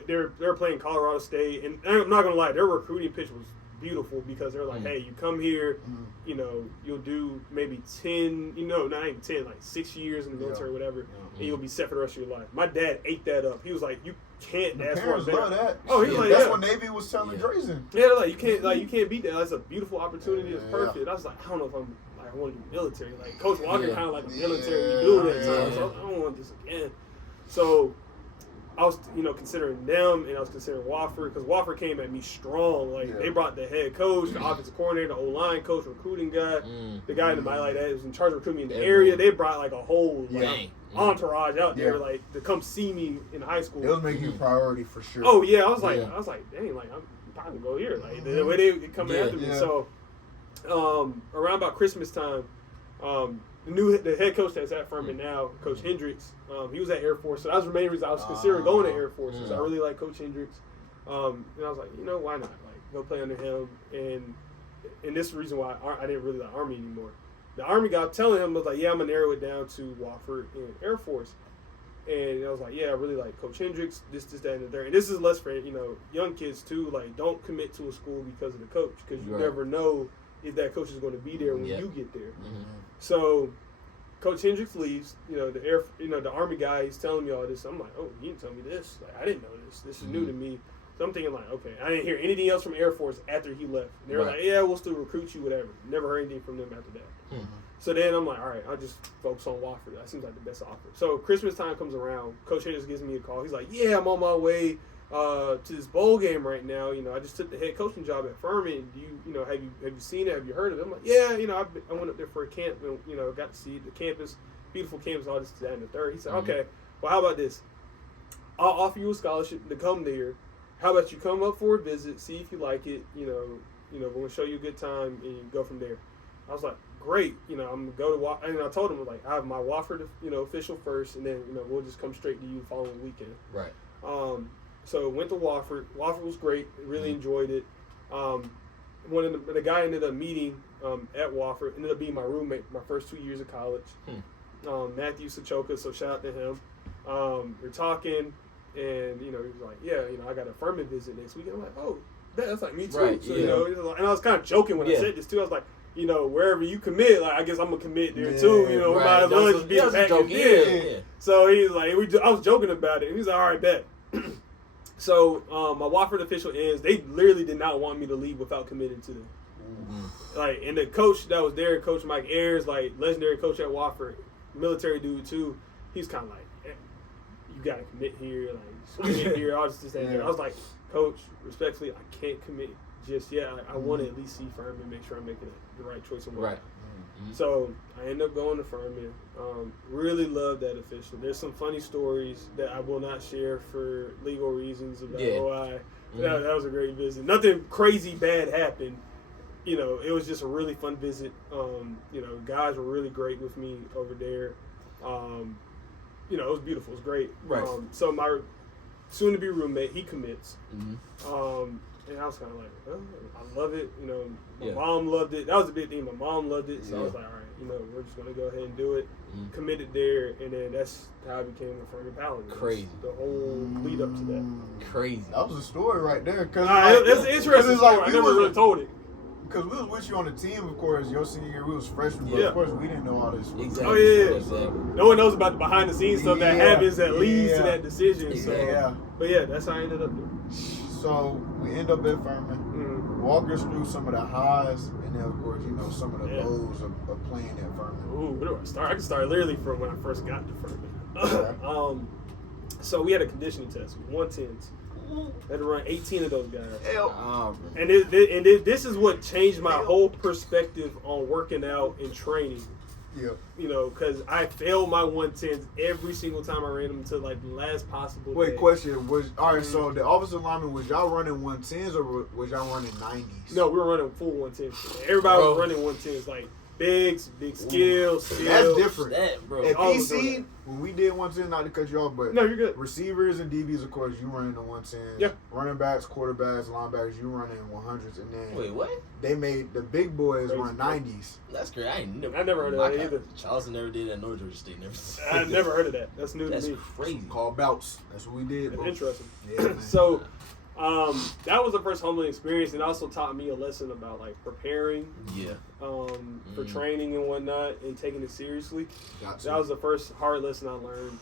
They're playing Colorado State, and I'm not gonna lie, their recruiting pitch was beautiful because they're like, hey, you come here, you'll do maybe 10, not even 10, like 6 years in the military, whatever, and you'll be set for the rest of your life. My dad ate that up. He was like, you can't ask for parents love that. Oh, he was like, that's what Navy was telling Drazen. Yeah, like you can't beat that. That's a beautiful opportunity. It's perfect. I was like, I don't know if I want to do military. Like Coach Walker kind of like a military dude at the time. So I don't want this again. So I was, considering them, and I was considering Wofford because Wofford came at me strong. Like they brought the head coach, the offensive coordinator, the O-line coach, recruiting guy, the guy in the like that was in charge of recruiting in the area. They brought like a whole entourage out there, like to come see me in high school. It was making you a priority for sure. Oh yeah, I was like, dang, like I'm about to go here. Like the way they coming after me. So around about Christmas time, the head coach that's at Furman now, Coach Hendricks, he was at Air Force, so that was the main reason I was considering going to Air Force. Because I really like Coach Hendricks, and I was like, why not? Like go play under him, and this is the reason why I didn't really like Army anymore. The Army guy telling him was like, yeah, I'm gonna narrow it down to Wofford and Air Force, and I was like, yeah, I really like Coach Hendricks, this, that, and the third. And this is less for young kids too. Like, don't commit to a school because of the coach, because you never know if that coach is going to be there when you get there. So Coach Hendricks leaves, the Army guy, he's telling me all this. I'm like, oh, he didn't tell me this. Like, I didn't know this. This is new to me. So I'm thinking like, okay, I didn't hear anything else from Air Force after he left. And they were like, yeah, we'll still recruit you, whatever. Never heard anything from them after that. So then I'm like, all right, I'll just focus on Wofford. That seems like the best offer. So Christmas time comes around. Coach Hendricks gives me a call. He's like, yeah, I'm on my way to this bowl game right now. I just took the head coaching job at Furman. Do you have you seen it? Have you heard of it? I'm like, yeah, I went up there for a camp and got to see the campus, beautiful campus, all this, that, and the third. He said, okay, well, how about this? I'll offer you a scholarship to come there. How about you come up for a visit, see if you like it. We're gonna show you a good time and you go from there. I was like, great. I'm gonna go to Wofford, and I told him like I have my Wofford, official first, and then we'll just come straight to you the following weekend. Right. So went to Wofford. Wofford was great. Really enjoyed it. the guy ended up meeting at Wofford, ended up being my roommate my first 2 years of college. Matthew Sachoka, so shout out to him. We're talking, and he was like, yeah, I got a Furman visit next week. And I'm like, oh, that's like me too. Right, so, yeah. And I was kind of joking when I said this too. I was like, wherever you commit, like I guess I'm gonna commit there too. Right. Might as well just be a package deal. Yeah. So he's like, I was joking about it. And he's like, all right, bet. So my Wofford official ends. They literally did not want me to leave without committing to them. Like, and the coach that was there, Coach Mike Ayers, like legendary coach at Wofford, military dude too. He's kind of like, you gotta commit here, like commit here. I was just saying, I was like, Coach, respectfully, I can't commit just yet. I want to at least see Furman, make sure I'm making the right choice. Right. So I ended up going to Furman. Really love that official. There's some funny stories that I will not share for legal reasons about OI. That was a great visit. Nothing crazy bad happened. It was just a really fun visit. Guys were really great with me over there. It was beautiful. It was great. Right. So my soon-to-be roommate, he commits. And I was kind of like, oh, I love it. My mom loved it. That was a big thing. My mom loved it. So I was like, all right, we're just going to go ahead and do it. Committed there. And then that's how I became a Furman Paladin. Crazy. The whole lead up to that. Crazy. That was a story right there. It's an interesting story. I never really told it. Because we was with you on the team, of course. Your senior year, we was freshmen, but of course we didn't know all this. Exactly. Oh, yeah. Exactly. No one knows about the behind-the-scenes stuff that happens that leads to that decision. So, But that's how I ended up there. So we end up at Furman. Walk us through some of the highs, and then of course some of the lows of playing at Furman. Ooh, where do I start? I can start literally from when I first got to Furman. So we had a conditioning test, 110s. Had to run 18 of those guys. And this is what changed my whole perspective on working out and training. Yeah. Because I failed my 110s every single time I ran them until like the last possible day. Question. So the offensive lineman, was y'all running 110s or was y'all running 90s? No, we were running full 110s. Everybody was running 110s, like big skills. That's different. Bro. At PC, when we did 110, not to cut you off, but no, you're good. Receivers and DBs, of course, you running the 110s. Yeah. Running backs, quarterbacks, linebackers, you running 100s, and then Wait, what? They made the big boys run 90s. That's great. I never heard of that either. Charleston never did that. North Georgia State never. I never heard of that. That's new to me. That's crazy. Called bouts. That's what we did. That's interesting. Yeah, So, that was the first humbling experience, and also taught me a lesson about like preparing. For training and whatnot, and taking it seriously. That was the first hard lesson I learned.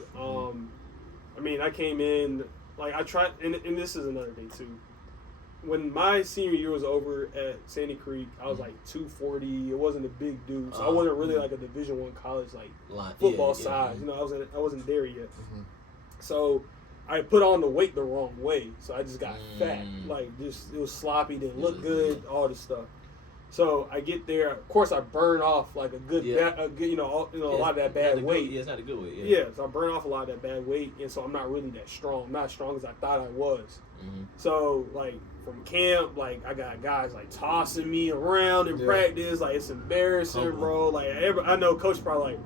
I came in like I tried, and this is another thing too. When my senior year was over at Sandy Creek, I was like 240. It wasn't a big dude, so I wasn't really like a Division I college like football size. I wasn't there yet. So I put on the weight the wrong way, so I just got fat. Like it was sloppy, didn't look good, all this stuff. So I get there. Of course, I burn off like a lot of that bad weight. It's not a good weight. Yeah, so I burn off a lot of that bad weight, and so I'm not really that strong. I'm not as strong as I thought I was. So like from camp, like I got guys like tossing me around in practice. Like it's embarrassing, bro. Like I know coach probably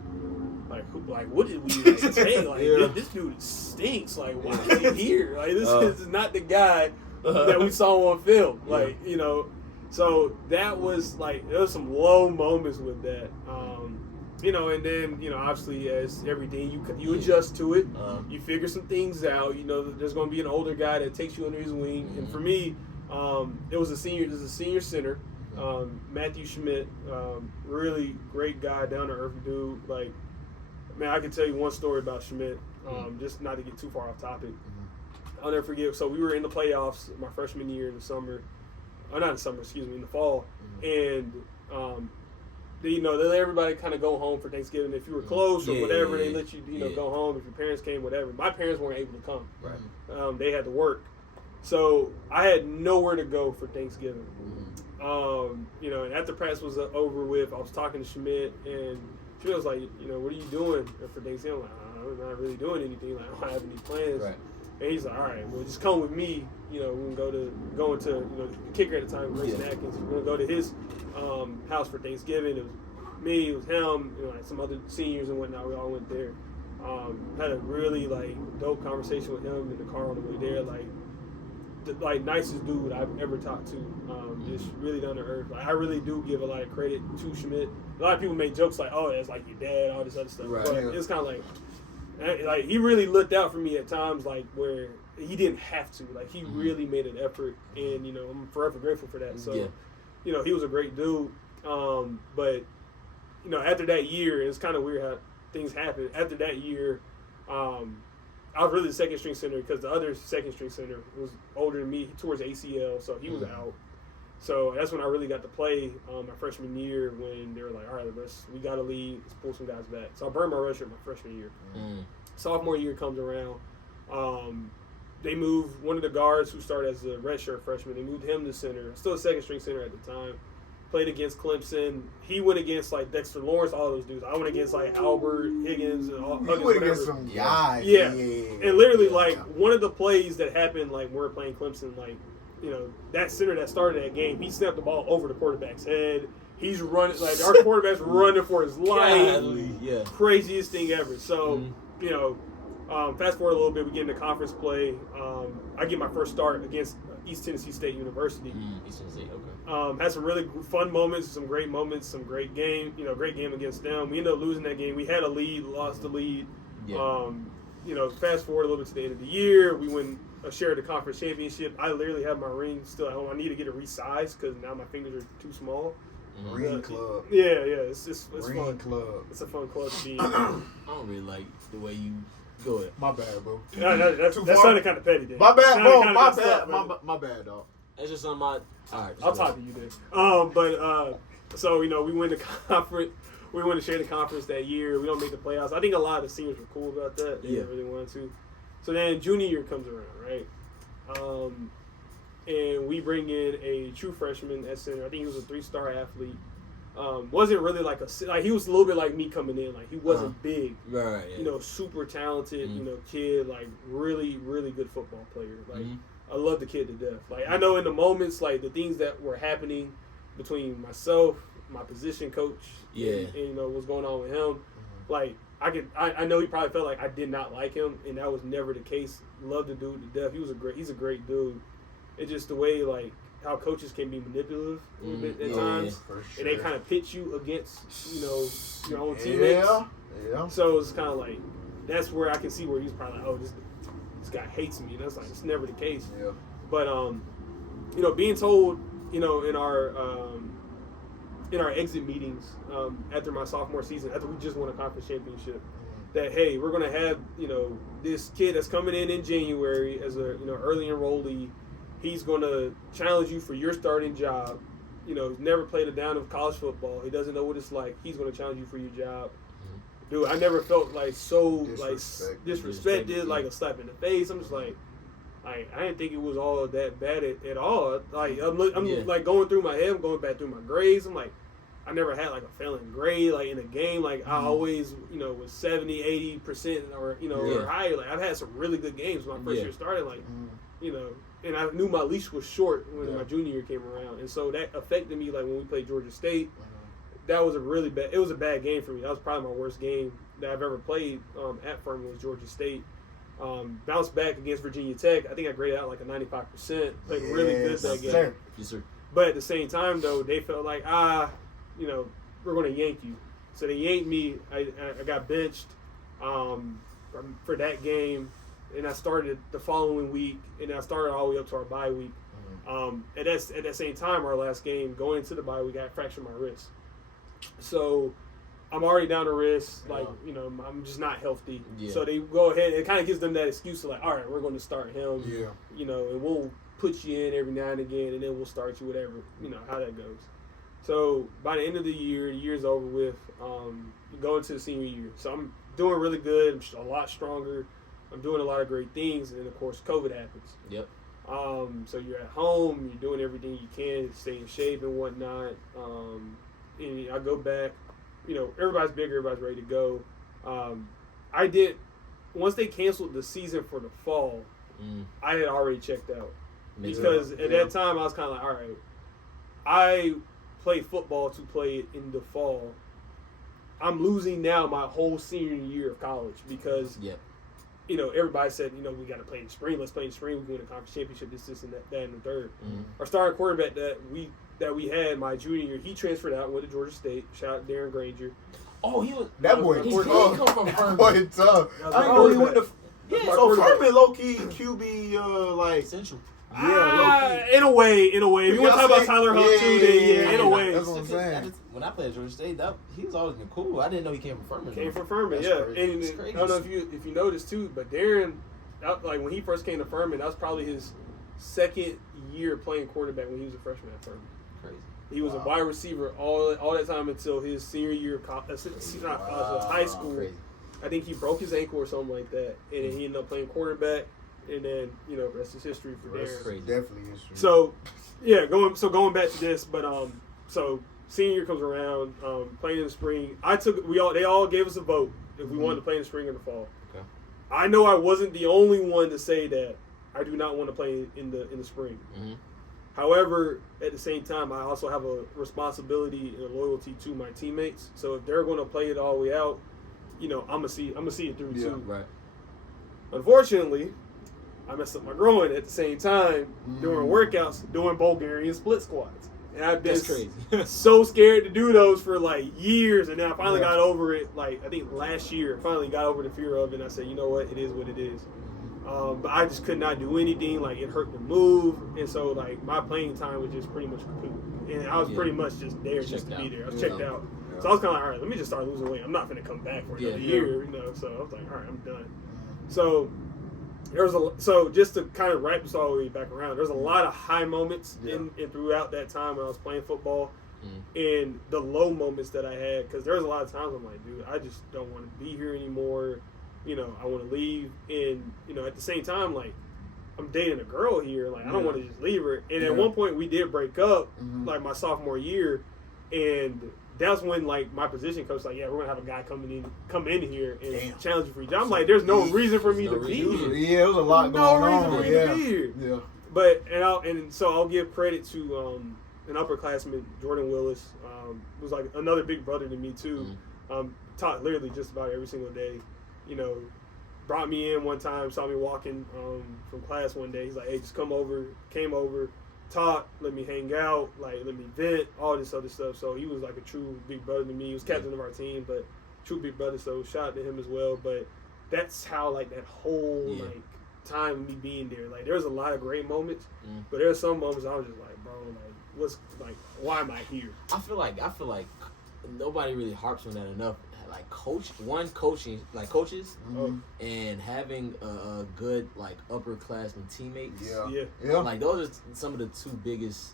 like what did we say? Like this dude stinks. Like why is he here? Like this is not the guy that we saw on film. Like So that was like there was some low moments with that, and then obviously as everything you adjust to it, you figure some things out. There's going to be an older guy that takes you under his wing, and for me, it was a senior center, Matthew Schmidt, really great guy, down to earth dude. Like, man, I can tell you one story about Schmidt, just not to get too far off topic. I'll never forget. So we were in the playoffs my freshman year in the summer. Not in the summer, in the fall. And, they let everybody kind of go home for Thanksgiving. If you were close or whatever, they let you, go home. If your parents came, whatever. My parents weren't able to come. Right. They had to work. So I had nowhere to go for Thanksgiving. And after practice was over with, I was talking to Schmidt, and Schmidt was like, what are you doing for Thanksgiving? I'm like, I'm not really doing anything. Like, I don't have any plans. Right. And he's like, all right, well, just come with me. We're going to go into the kicker at the time, Grayson Atkins. We're going to go to his house for Thanksgiving. It was me, it was him, like some other seniors and whatnot. We all went there. Had a really, dope conversation with him in the car on the way there. the nicest dude I've ever talked to. Just really down to earth. Like I really do give a lot of credit to Schmidt. A lot of people make jokes like, "Oh, that's like your dad," all this other stuff. Right. But it's kind of like he really looked out for me at times, like where he didn't have to. Like he really made an effort, and I'm forever grateful for that. So, he was a great dude. But after that year, it's kind of weird how things happen. After that year, I was really the second string center because the other second string center was older than me. He tore his ACL, so he was out. So that's when I really got to play my freshman year when they were like, all right, we got to lead. Let's pull some guys back. So I burned my red shirt my freshman year. Sophomore year comes around. They moved one of the guards who started as a redshirt freshman. They moved him to center. Still a second string center at the time. Played against Clemson. He went against like Dexter Lawrence, all those dudes. I went against like Albert Higgins and all. You went against some guys. Yeah. And literally one of the plays that happened like when we were playing Clemson, like that center that started that game, he snapped the ball over the quarterback's head. He's running like our quarterback's running for his life. Yeah. Craziest thing ever. So fast forward a little bit, we get into conference play. I get my first start against East Tennessee State University. East Tennessee, okay. Had some really fun moments, some great game, great game against them. We ended up losing that game. We had a lead, lost the lead. Yeah. Fast forward a little bit to the end of the year, we win a share of the conference championship. I literally have my ring still at home. I need to get it resized because now my fingers are too small. Ring club. Yeah, it's Ring fun. club. It's a fun club to be in. I don't really like the way you go it. My bad, bro. That sounded kind of petty, dude. My bad, bro. My Messed bad. up, My bad, dog. That's just on my. All right. I'll talk to you then. So we win the conference. We win the share of the conference that year. We don't make the playoffs. I think a lot of the seniors were cool about that. They didn't really want to. So then junior year comes around, right? And we bring in a true freshman at center. I think he was a 3-star athlete. Wasn't really like he was a little bit like me coming in. Like he wasn't big, right? Yeah. Super talented, kid, like really, really good football player. Like I love the kid to death. Like I know in the moments, like the things that were happening between myself, my position coach, and what's going on with him. Like I know he probably felt like I did not like him, and that was never the case. Love the dude to death. He's a great dude. It's just the way like how coaches can be manipulative a little bit at times, and they kind of pitch you against your own teammates. Yeah. So it's kind of like that's where I can see where he's probably like, oh, this guy hates me. That's like it's never the case. Yeah. But being told in our exit meetings after my sophomore season, after we just won a conference championship, that hey, we're gonna have this kid that's coming in January as a early enrollee. He's going to challenge you for your starting job. He's never played a down of college football. He doesn't know what it's like. He's going to challenge you for your job. Dude, I never felt like so disrespected, like a slap in the face. I'm just like I didn't think it was all that bad at all. Like I'm like going through my head, I'm going back through my grades. I'm like, I never had like a failing grade like in a game. Like I always was 70, 80% or or higher. Like I've had some really good games when my first year started. Like and I knew my leash was short when my junior year came around, and so that affected me. Like when we played Georgia State, that was it was a bad game for me. That was probably my worst game that I've ever played at Furman was Georgia State. Bounced back against Virginia Tech. I think I graded out like a 95%. Played really good that game. Sir. Yes, sir. But at the same time, though, they felt like we're going to yank you. So they yanked me. I got benched for that game. And I started the following week, and I started all the way up to our bye week. At that same time, our last game, going into the bye week, I fractured my wrist. So I'm already down the wrist, like, I'm just not healthy. Yeah. So they go ahead, it kind of gives them that excuse to like, all right, we're going to start him. Yeah. And we'll put you in every now and again, and then we'll start you, whatever, how that goes. So by the end of the year's over with, going to the senior year. So I'm doing really good. I'm a lot stronger. I'm doing a lot of great things, and then of course COVID happens. Yep. So you're at home, you're doing everything you can to stay in shape and whatnot. And I go back, everybody's bigger, everybody's ready to go. Once they canceled the season for the fall, I had already checked out. Because at that time I was kind of like, all right, I play football to play it in the fall. I'm losing now my whole senior year of college because you know, everybody said, you know, we got to play in the spring. Let's play in the spring. We win the conference championship. This, and that, and the third. Mm-hmm. Our starting quarterback that we had my junior year, he transferred out, went to Georgia State. Shout out Darren Granger. Oh, he was That boy he tough. come from That Furman. boy tough. That was I my didn't know he went quarterback. to. Yeah, So Furman low key QB like. Central. Yeah, low key. In a way. If you want to talk about Tyler Huff too, then in a way. That's what I'm saying. When I played at Georgia State, he's always been cool. I didn't know he came from Furman. Came from Furman, That's yeah. crazy. And That's crazy. I don't know if you noticed too, but Darren, like when he first came to Furman, that was probably his second year playing quarterback when he was a freshman at Furman. Crazy. He was a wide receiver all that time until his senior year of high school. Crazy. I think he broke his ankle or something like that, and then he ended up playing quarterback. And then, you know, rest is history for Darren. Crazy. Definitely history. So, yeah, going back to this, but so senior year comes around, playing in the spring. They all gave us a vote if we wanted to play in the spring or the fall. Okay. I know I wasn't the only one to say that I do not want to play in the spring. Mm-hmm. However, at the same time, I also have a responsibility and a loyalty to my teammates. So if they're going to play it all the way out, you know, I'm gonna see it through too. Right. Unfortunately, I messed up my groin at the same time during workouts, doing Bulgarian split squats. And I've been That's crazy. so scared to do those for like years. And then I finally got over it, like I think last year, I finally got over the fear of it. And I said, you know what, it is what it is. But I just could not do anything. Like it hurt to move. And so like my playing time was just pretty much complete. And I was pretty much just there just to be there. I was checked out. Yeah. So I was kind of like, all right, let me just start losing weight. I'm not going to come back for another year, you know. So I was like, all right, I'm done. So so just to kind of wrap this all the way back around, there's a lot of high moments in throughout that time when I was playing football, and the low moments that I had, because there's a lot of times I'm like, dude, I just don't want to be here anymore. You know, I want to leave, and you know, at the same time, like I'm dating a girl here, like I don't want to just leave her. And at one point we did break up, like my sophomore year, and that's when like my position coach was like, yeah, we're gonna have a guy come in here and challenge you for your job. I'm like, there's no reason for me to be here. Yeah, it was a lot going on. No reason for me to be here. Yeah. But so I'll give credit to an upperclassman, Jordan Willis, who's like another big brother to me too. Taught literally just about every single day. You know, brought me in one time, saw me walking from class one day. He's like, hey, just come over. Came over. Taught, let me hang out, like let me vent, all this other stuff. So he was like a true big brother to me. He was captain of our team, but true big brother. So shout out to him as well. But that's how like that whole like time of me being there. Like there's a lot of great moments, but there's some moments I was just like, bro, like why am I here? I feel like nobody really harps on that enough. Like coaching, like coaches, and having a good like upperclassmen teammates. Yeah. Like those are some of the two biggest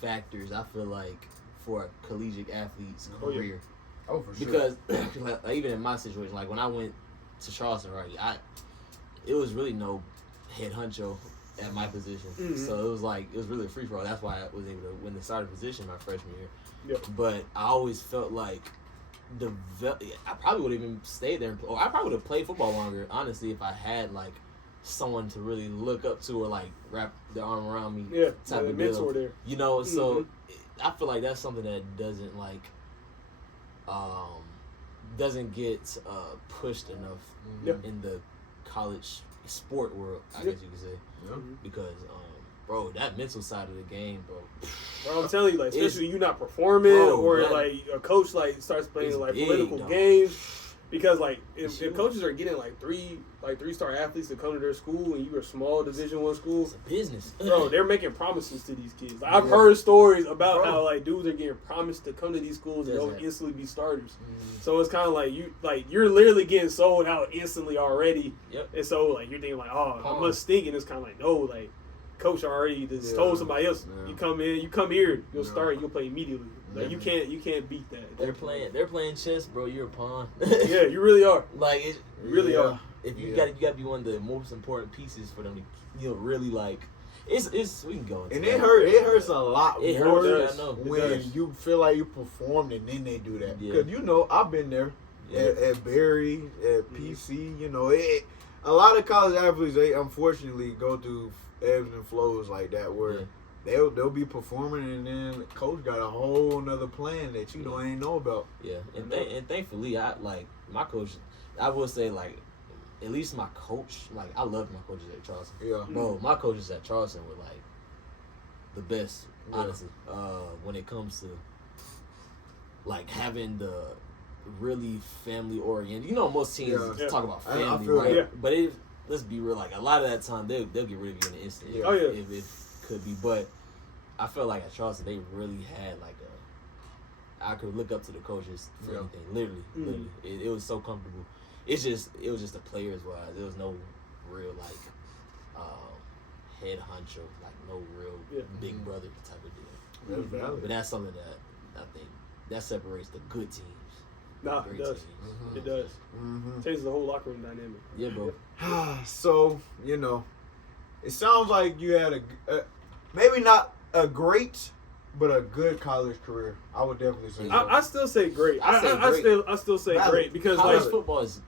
factors I feel like for a collegiate athlete's career. Oh, for sure. Because like, even in my situation, like when I went to Charleston, right, it was really no head honcho at my position, so it was really a free for all. That's why I was able to win the starting position my freshman year. Yeah. But I always felt like I probably would have even stayed there, or I probably would have played football longer, honestly, if I had like someone to really look up to or like wrap their arm around me. Type of mentor deal. there. You know, so I feel like that's something that doesn't doesn't get pushed enough in the college sport world, I guess you could say, because. Bro, that mental side of the game, bro. I'm telling you, like, especially you not performing, or like a coach like starts playing like political games, because like if coaches are getting like three star athletes to come to their school and you're a small Division I school, it's a business, bro. They're making promises to these kids. Like, I've heard stories about how like dudes are getting promised to come to these schools and they'll instantly be starters. So it's kind of like you're literally getting sold out instantly already, and so like you're thinking like, oh, I must stink, and it's kind of like no, like. Coach already just told somebody else, you come here, you'll start, you'll play immediately. Like you can't beat that. They're playing chess, bro. You're a pawn. Yeah, you really are. Like you really are. If you gotta be one of the most important pieces for them to, really like. It's we can go into and that. It hurts a lot. It more hurts. I know. When you feel like you performed and then they do that. Yeah. Because I've been there at Barry, at PC. A lot of college athletes, they unfortunately go through ebbs and flows like that where they'll be performing and then the coach got a whole nother plan that ain't know about. Yeah, and thankfully I like my coach. I will say like at least my coach, like I loved my coaches at Charleston. Yeah. Bro, my coaches at Charleston were like the best, honestly. When it comes to like having the really family oriented. You know, most teams talk about family, I feel right? Yeah. But let's be real, like a lot of that time they'll get rid of you in an instant. Yeah. Oh, yeah. If it could be, but I felt like at Charleston they really had like I could look up to the coaches for anything. Literally. It was so comfortable. It was just the players wise. There was no real like head honcho, like no real big brother type of deal. That's valid. But that's something that I think that separates the good teams. Nah, Great it does. teams. It does. Changes the whole locker room dynamic. Yeah, bro. So, you know, it sounds like you had a maybe not a great, but a good college career. I would definitely say. I still say great. I still say Valid. great because College like football is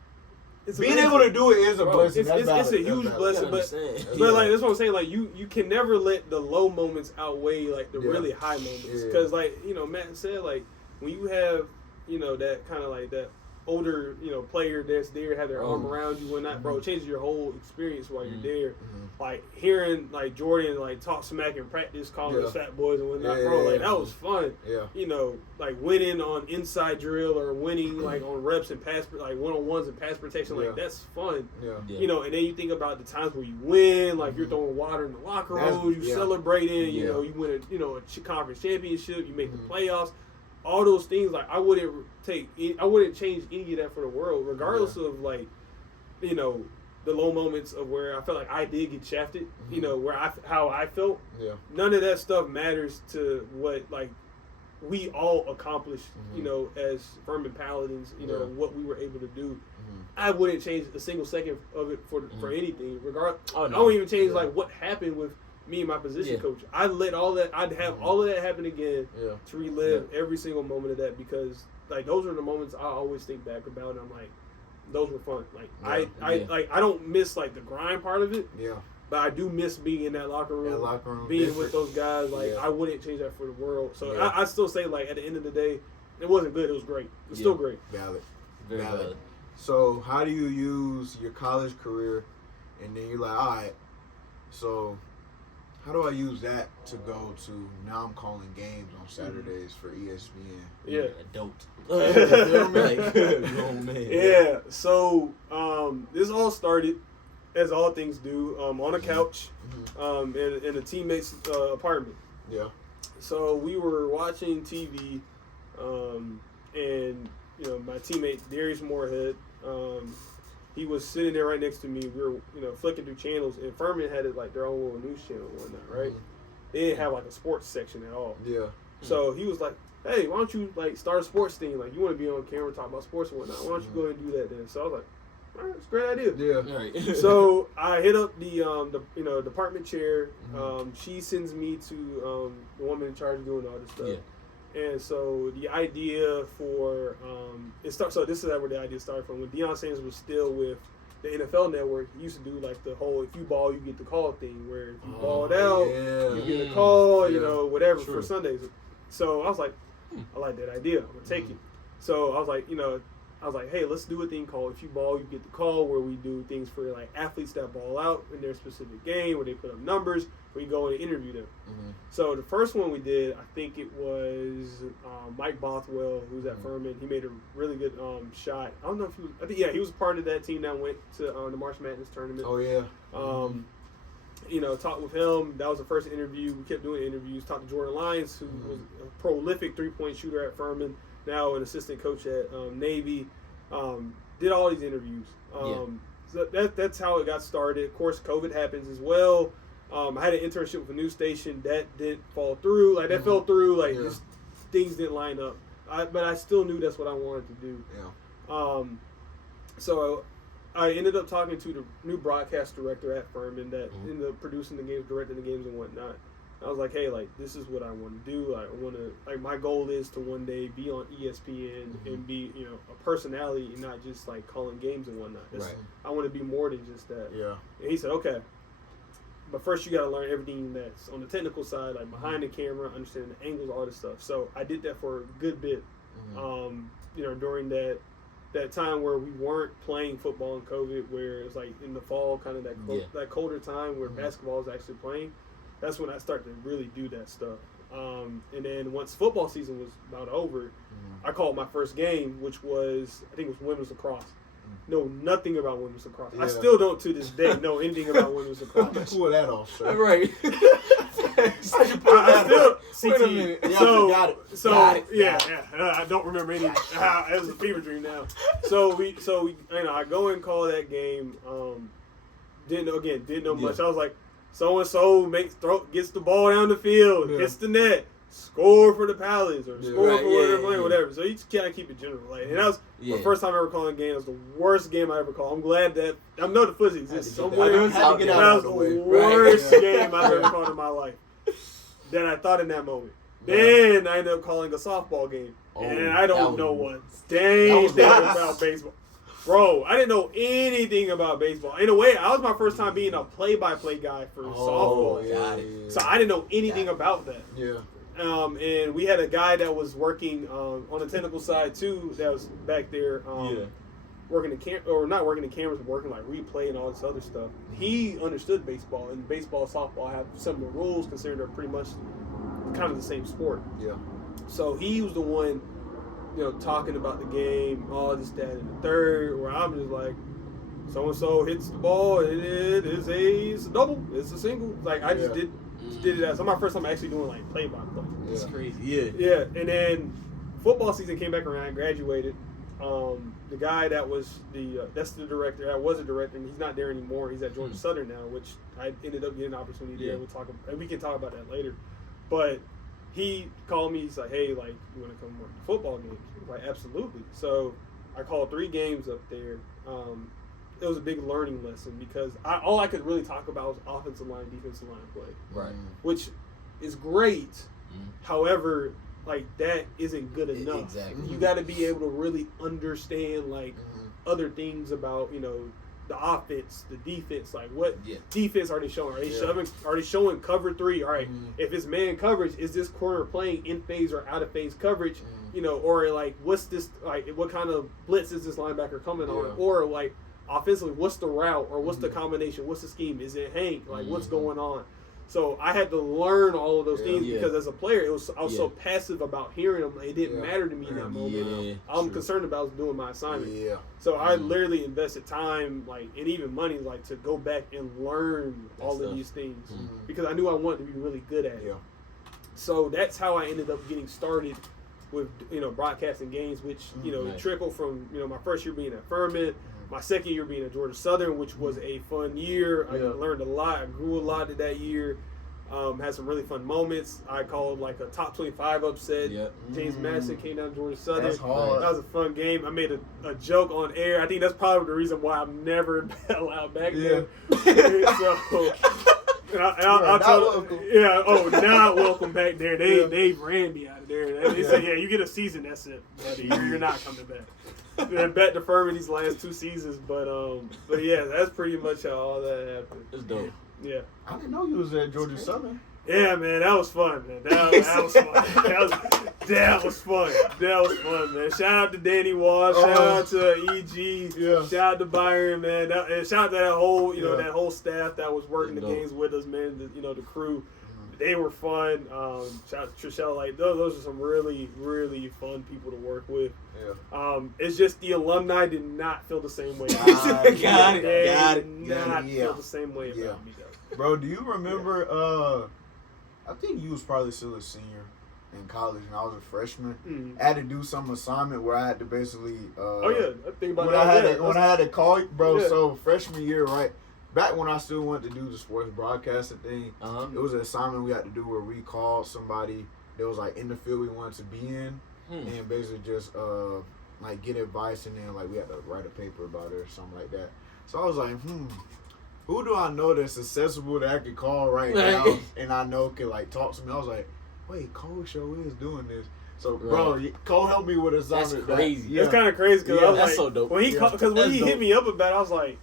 it's being amazing. able to do it is a Bro, blessing. It's That's valid. a huge That's valid. blessing, but like that's what I'm saying. Like you can never let the low moments outweigh like the really high moments because like Matt said like when you have that kind of like that older player that's there have their arm around you and that bro it changes your whole experience while you're there. Like hearing like Jordan like talk smack in practice, calling us fat boys and whatnot, bro. Like that was fun. Yeah. Like winning on inside drill or winning like on reps and pass like 1-on-1s and pass protection. Like that's fun. Yeah. And then you think about the times where you win, like you're throwing water in the locker room, you celebrating. You win a conference championship, you make the playoffs. All those things, like I wouldn't change any of that for the world, regardless of like, the low moments of where I felt like I did get shafted. How I felt. Yeah. None of that stuff matters to what like we all accomplished. As Furman Paladins. What we were able to do. I wouldn't change a single second of it for anything. I won't even change like what happened with me and my position coach. I'd have all of that happen again to relive every single moment of that because like those are the moments I always think back about and I'm like, those were fun. Like I don't miss like the grind part of it. Yeah. But I do miss being in that locker room being with those guys. Like I wouldn't change that for the world. So I still say like at the end of the day, it wasn't good. It was great. It's still great. Valid. Very valid. So how do you use your college career and then you're like, all right, so how do I use that to go to now I'm calling games on Saturdays for ESPN? Yeah. Adult. Yeah. So this all started, as all things do, on a couch in a teammate's apartment. Yeah. So we were watching TV and my teammate Darius Moorhead, he was sitting there right next to me. We were, flicking through channels, and Furman had like their own little news channel and whatnot, right? They didn't have like a sports section at all. Yeah. So he was like, "Hey, why don't you like start a sports thing? Like, you want to be on camera talk about sports and whatnot? Why don't you go ahead and do that then?" So I was like, "All right, it's a great idea." Yeah. Right. So I hit up the department chair. She sends me to the woman in charge of doing all this stuff. Yeah. And so the idea for so this is where the idea started from. When Deion Sanders was still with the NFL Network, he used to do like the whole "if you ball, you get the call" thing, where if you balled out, you get a call, whatever for Sundays. So I was like, I like that idea. I'm gonna take it. So I was like, hey, let's do a thing called "if you ball, you get the call," where we do things for like athletes that ball out in their specific game, where they put up numbers. We go and interview them. So the first one we did, I think it was Mike Bothwell, who's at Furman. He made a really good shot. I don't know if he was. He was part of that team that went to the March Madness tournament. Oh yeah. Talked with him. That was the first interview. We kept doing interviews. Talked to Jordan Lyons, who was a prolific 3-point shooter at Furman, now an assistant coach at Navy. Did all these interviews. So that's how it got started. Of course, COVID happens as well. I had an internship with a news station that didn't fall through. Like that fell through. Like just things didn't line up. But I still knew that's what I wanted to do. Yeah. So I ended up talking to the new broadcast director at Furman that ended up producing the games, directing the games, and whatnot. I was like, hey, like this is what I want to do. Like, I want to my goal is to one day be on ESPN and be a personality and not just like calling games and whatnot. I want to be more than just that. Yeah. And he said, okay. But first, you got to learn everything that's on the technical side, like behind the camera, understanding the angles, all this stuff. So I did that for a good bit. During that that time where we weren't playing football in COVID, where it's like in the fall, kind of that colder time where basketball is actually playing. That's when I started to really do that stuff. And then once football season was about over, I called my first game, which was, I think it was women's lacrosse. Know nothing about women's lacrosse. I still don't to this day know anything about women's lacrosse. Pull that off, sir. Right. I still Wait a minute. Got it. Yeah. I don't remember any. It was a fever dream now. So we, I go and call that game. Didn't know much. I was like, so and so gets the ball down the field, hits the net, score for the Palace or score for whatever playing, whatever. So you just kind of keep it general. Like, and that was my first time ever calling a game. It was the worst game I ever called. I'm glad that I know the footage exists somewhere. That was the worst game I've ever called in my life. Then I thought in that moment. Then I ended up calling a softball game, and I don't know one dang thing about baseball. Bro, I didn't know anything about baseball. In a way, I was my first time being a play-by-play guy for softball. Yeah. So I didn't know anything about that. Yeah. And we had a guy that was working on the technical side too. That was back there, working not working the cameras, but working like replay and all this other stuff. He understood baseball, and baseball, softball have similar rules, considering they're pretty much kind of the same sport. Yeah. So he was the one, talking about the game, all this, that, and the third. Where I'm just like, so and so hits the ball, and it's a double, it's a single. Like I just did it. That's my first time actually doing like play-by-play. That's crazy. Yeah. Yeah, and then football season came back around. I graduated. The guy that was that's the director. I was a director, and he's not there anymore. He's at Georgia Southern now, which I ended up getting an opportunity there. We can talk about that later. But he called me. He's like, "Hey, like, you want to come work the football games?" I was like, "Absolutely." So I called 3 games up there. It was a big learning lesson because all I could really talk about was offensive line, defensive line play. Right. Which is great. However, like, that isn't good enough. Exactly. You got to be able to really understand like other things about the offense, the defense. Like, what defense are they showing? Are they showing cover 3? All right, if it's man coverage, is this corner playing in phase or out of phase coverage? Or like, what's this? Like, what kind of blitz is this linebacker coming on? Or like, offensively, what's the route or what's the combination? What's the scheme? Is it Hank? Like, what's going on? So I had to learn all of those things because as a player, I was so passive about hearing them. It didn't matter to me in that moment. I'm concerned about doing my assignment. Yeah. So I literally invested time, like, and even money, like, to go back and learn all of these things because I knew I wanted to be really good at it. So that's how I ended up getting started with broadcasting games, which trickled from my first year being at Furman. My second year being at Georgia Southern, which was a fun year. I learned a lot. I grew a lot that year. Had some really fun moments. I called like a top 25 upset. James Madison came down to Georgia Southern. That's hard. That was a fun game. I made a joke on air. I think that's probably the reason why I'm never allowed back there. So, I'll tell them, not welcome back there. They ran me out of there. They said, you get a season, that's it, buddy. You're not coming back. Been back to Furman these last 2 seasons, but yeah, that's pretty much how all that happened. It's dope. Yeah. I didn't know you was at Georgia Southern. Yeah, man, that was fun, man. That was fun. That was fun, man. Shout out to Danny Wall. Shout out to EG. Shout out to Byron, man. And shout out to that whole, that whole staff that was working the games with us, man. The crew. They were fun. Shout out to Trishelle. Like, those are some really, really fun people to work with. Yeah. It's just the alumni did not feel the same way. Got it. They did not feel the same way about me, though. Bro, do you remember? I think you was probably still a senior in college, and I was a freshman. I had to do some assignment where I had to basically. I think about that. When I had to call you, bro. Yeah. So freshman year, right? Back when I still wanted to do the sports broadcasting thing, it was an assignment we had to do where we called somebody that was like in the field we wanted to be in, and basically just like get advice, and then like we had to write a paper about it or something like that. So I was like, who do I know that's accessible that I could call right now and I know can like talk to me? I was like, wait, Cole show is doing this. So, bro, Cole helped me with assignment. That's crazy. It's kind of crazy because I was that's like, so dope. When he hit me up about it, I was like,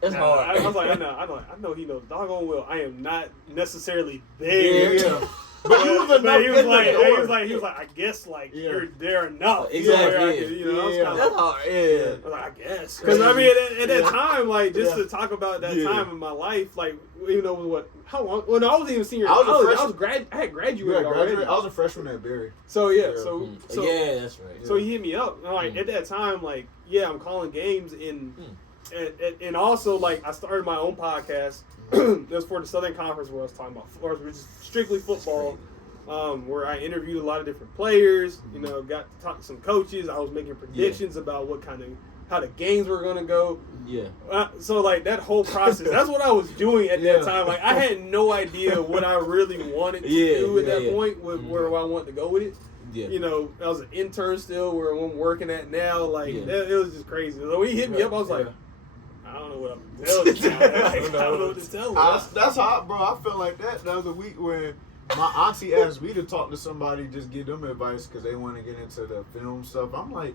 that's hard. I was like, I know he knows doggone well. I am not necessarily there. But he was enough. he was like, I guess like you're there enough. Exactly. You know, I was kind of That's hard. Yeah. I was like, I guess. Because I mean, at that time, like just to talk about that time in my life, like you know how long? Well, no, I wasn't even senior. I had graduated already. I was a freshman at Berry. So yeah, that's right. So he hit me up. And, like at that time, like I'm calling games and also like I started my own podcast. It was for the Southern Conference where I was talking about, which is strictly football, where I interviewed a lot of different players. You know, got to talk to some coaches. I was making predictions about how the games were gonna go. Yeah. So like that whole process, that's what I was doing at that time. Like I had no idea what I really wanted to do at that point, where I wanted to go with it. Yeah. You know, I was an intern still, where I'm working at now. Like it was just crazy. So when he hit me up, I was like, I don't know what I'm telling you. I don't know what to tell you. That's how, bro. I felt like that the other week when my auntie asked me to talk to somebody, just give them advice because they want to get into the film stuff. I'm like,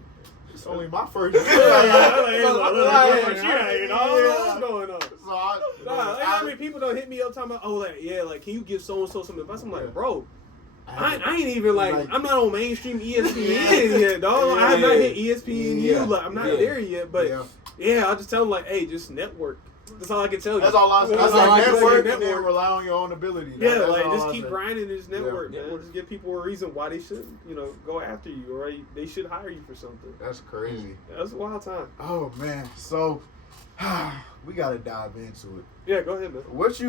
it's only my first year. What's going on? So I mean, people don't hit me up talking about, like, can you give so and so some advice? I'm like, bro. I ain't even like I'm not on mainstream ESPN yet, dog. I have not hit ESPN. Like, I'm not there yet, but I just tell them like, hey, just network. That's all I can tell you. That's all I say. Network and then rely on your own ability. That's like just keep grinding this network, man. Just give people a reason why they should, go after you, or they should hire you for something. That's crazy. That's a wild time. Oh man, so we gotta dive into it. Yeah, go ahead, man.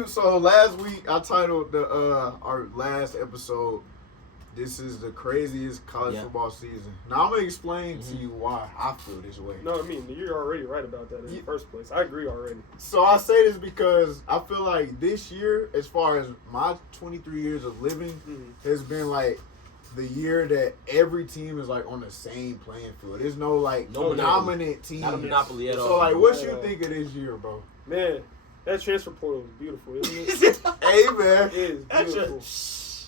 So last week I titled our last episode, "This is the craziest college football season." Now I'm gonna explain to you why I feel this way. No, I mean you're already right about that in the first place. I agree already. So I say this because I feel like this year, as far as my 23 years of living, has been like the year that every team is like on the same playing field. There's no dominant team. Not a monopoly at all. So like, what you think of this year, bro? Man, that transfer portal is beautiful, isn't it? Hey man, it is beautiful.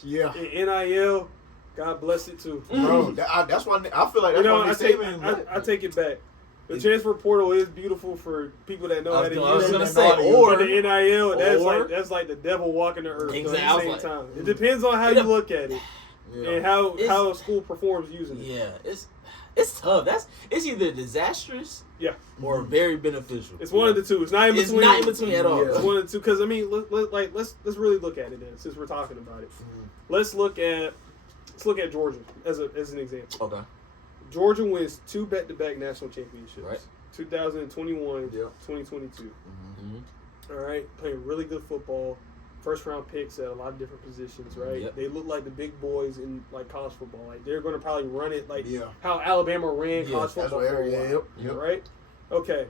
Yeah. And NIL, God bless it too, bro. That's why I feel like I take it back. The transfer portal is beautiful for people that know how to use it. I was gonna say, or the NIL, that's like the devil walking the earth. Exactly. At the same time, it depends on how you look at it and how a school performs using it. Yeah, it's tough. It's either disastrous, or very beneficial. It's one of the two. It's not in between. It's not in between at all. It's one of the two. Because I mean, let's really look at it then, since we're talking about it. Let's look at Georgia as an example. Okay. Georgia wins 2 back-to-back national championships. Right. 2021, 2022. Mm-hmm. All right, playing really good football. First-round picks at a lot of different positions, right? Yep. They look like the big boys in like college football. Like they're going to probably run it like how Alabama ran college football for a while. Yep. Right? Okay.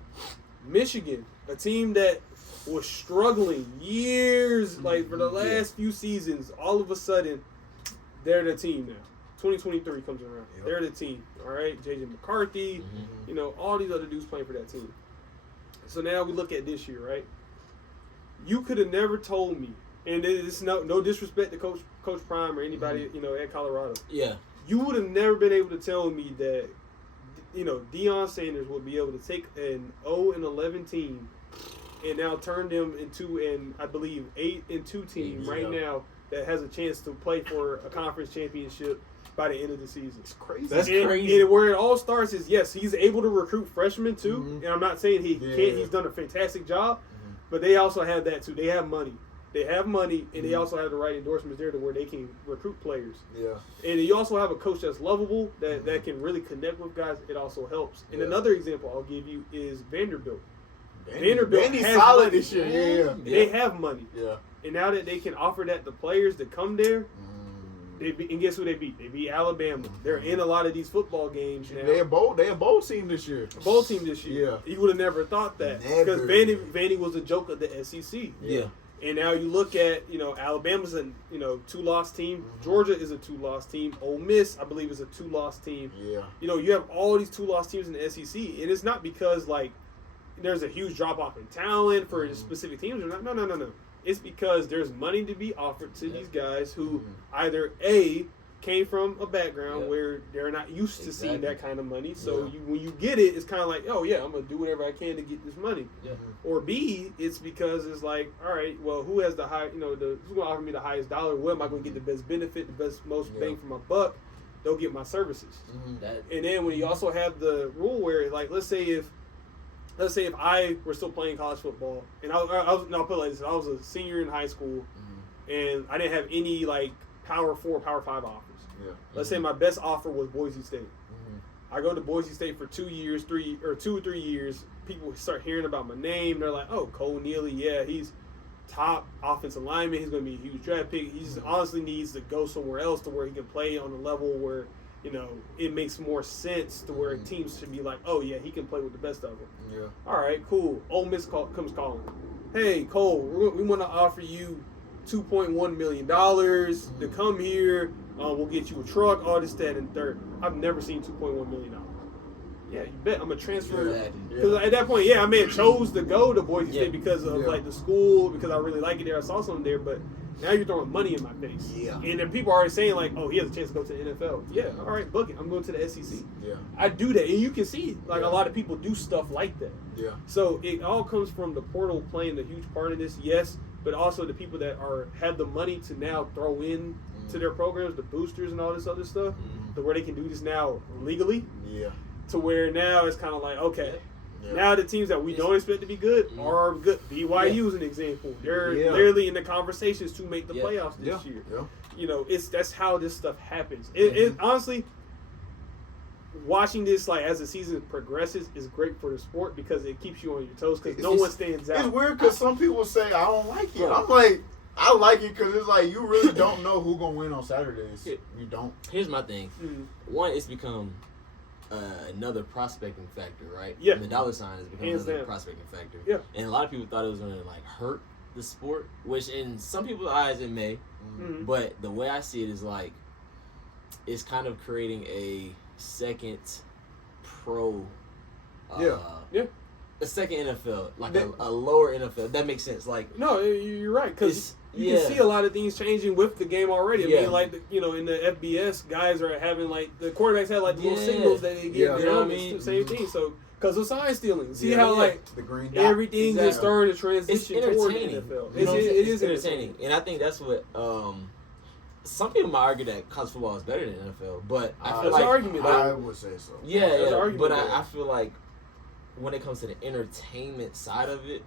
Michigan, a team that was struggling years, like for the last few seasons, all of a sudden, they're the team now. 2023 comes around. Yep. They're the team. All right? J.J. McCarthy, all these other dudes playing for that team. So now we look at this year, right? You could have never told me, and it's no disrespect to Coach Prime or anybody, at Colorado. Yeah. You would have never been able to tell me that, Deion Sanders would be able to take an 0-11 team and now turn them into an, I believe, 8-2 team now that has a chance to play for a conference championship by the end of the season. It's crazy. That's crazy. And where it all starts is, yes, he's able to recruit freshmen too, and I'm not saying he can't. He's done a fantastic job, but they also have that too. They have money. And they also have the right endorsements there to where they can recruit players. Yeah. And you also have a coach that's lovable, that can really connect with guys. It also helps. And another example I'll give you is Vanderbilt. Vanderbilt has solid money. This year. They have money. Yeah. And now that they can offer that to players that come there, and guess who they beat? They beat Alabama. They're in a lot of these football games now. They're a bowl team this year. Yeah. You would have never thought that. Because Vandy was a joke of the SEC. Yeah. And now you look at, Alabama's a 2-loss team. Georgia is a 2-loss team. Ole Miss, I believe, is a 2-loss team. Yeah. You have all these 2-loss teams in the SEC, and it's not because there's a huge drop off in talent for specific teams or not. No. It's because there's money to be offered to these guys who either A, came from a background where they're not used to seeing that kind of money. So when you get it, it's kind of like, oh yeah, I'm gonna do whatever I can to get this money. Yeah. Or B, it's because it's like, all right, well, who has the high, who's gonna offer me the highest dollar? What am I gonna get the best benefit, the most bang for my buck? They'll get my services. And then when you also have the rule where, like, let's say if I were still playing college football, and I'll put it like this: I was a senior in high school, and I didn't have any like Power 4, Power 5 offers. Yeah. Let's say my best offer was Boise State. I go to Boise State for 2 or 3 years. People start hearing about my name. They're like, "Oh, Cole Neely, yeah, he's top offensive lineman. He's going to be a huge draft pick. He just honestly needs to go somewhere else to where he can play on a level where, it makes more sense to where teams should be like, oh yeah, he can play with the best of them." Yeah. All right, cool. Ole Miss comes calling. Hey, Cole, we want to offer you $2.1 million to come here. We'll get you a truck, all this, that, and third. I've never seen $2.1 million. Yeah, you bet. I'm a transfer. Because at that point, I may have chose to go to Boise State because of like the school, because I really like it there. I saw something there, but now you're throwing money in my face. Yeah. And then people are already saying like, oh, he has a chance to go to the NFL. Yeah, all right, book it. I'm going to the SEC. Yeah. I do that, and you can see like a lot of people do stuff like that. Yeah. So it all comes from the portal playing a huge part of this, yes, but also the people that have the money to now throw in to their programs, the boosters and all this other stuff, to where they can do this now legally. Yeah. To where now it's kind of like, okay, now the teams that we don't expect to be good are good. BYU is an example. They're literally in the conversations to make the playoffs this year. Yeah. That's how this stuff happens. It honestly, watching this like as the season progresses is great for the sport because it keeps you on your toes because no one stands out. It's weird because some people say I don't like it. I'm like, I like it because it's like you really don't know who's gonna win on Saturdays. You don't. Here's my thing. One, it's become another prospecting factor, right? Yeah. And the dollar sign has become another prospecting factor. Yeah. And a lot of people thought it was going to like hurt the sport, which in some people's eyes it may. But the way I see it is like it's kind of creating a second pro. A second NFL, like a lower NFL. That makes sense. Like no, you're right because you can see a lot of things changing with the game already. I mean, like in the FBS, guys are having like the quarterbacks have like little signals that they give. You know what I mean? Same thing. So because of sign stealing, see how like the green dot. Everything is starting to transition toward the NFL. It is entertaining, and I think that's what. Some people might argue that college football is better than NFL, but I feel like argument. I would say so. But I feel like when it comes to the entertainment side of it,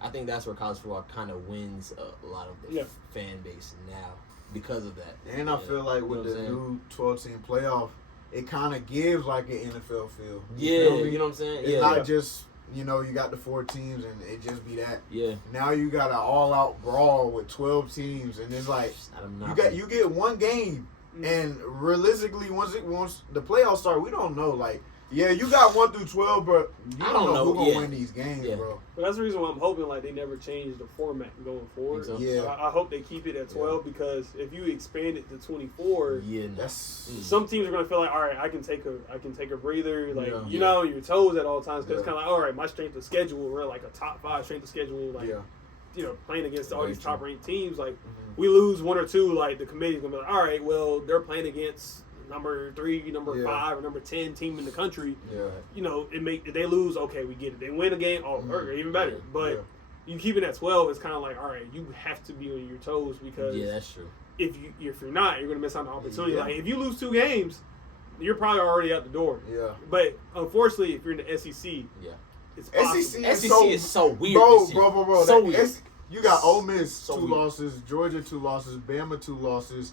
I think that's where college football kind of wins a lot of the fan base now because of that. And I feel like with the new 12-team playoff, it kind of gives like an NFL feel. You know what I'm saying? It's not just, you got the 4 teams and it just be that. Yeah. Now you got an all-out brawl with 12 teams, and it's like you get one game, and realistically, once the playoffs start, we don't know like. Yeah, you got 1 through 12, but you don't know who's gonna win these games, bro. But that's the reason why I'm hoping like they never change the format going forward. So. Yeah, I hope they keep it at 12 because if you expand it to 24, some teams are gonna feel like, all right, I can take a breather, like you're not on your toes at all times because it's kind of like, all right, my strength of schedule, we're like a top 5 strength of schedule, like playing against all these top ranked teams, like we lose 1 or 2, like the committee's gonna be like, all right, well they're playing against number 3, number 5, or number 10 team in the country. If they lose, okay, we get it. They win a game, even better. But you keep it at 12, it's kind of like, all right, you have to be on your toes because that's true. If you're not, you're gonna miss out on the opportunity. Like if you lose 2 games, you're probably already out the door. Yeah. But unfortunately, if you're in the SEC, it's possible. SEC is so weird, bro. So weird. You got Ole Miss 2 losses, Georgia 2 losses, Bama 2 losses.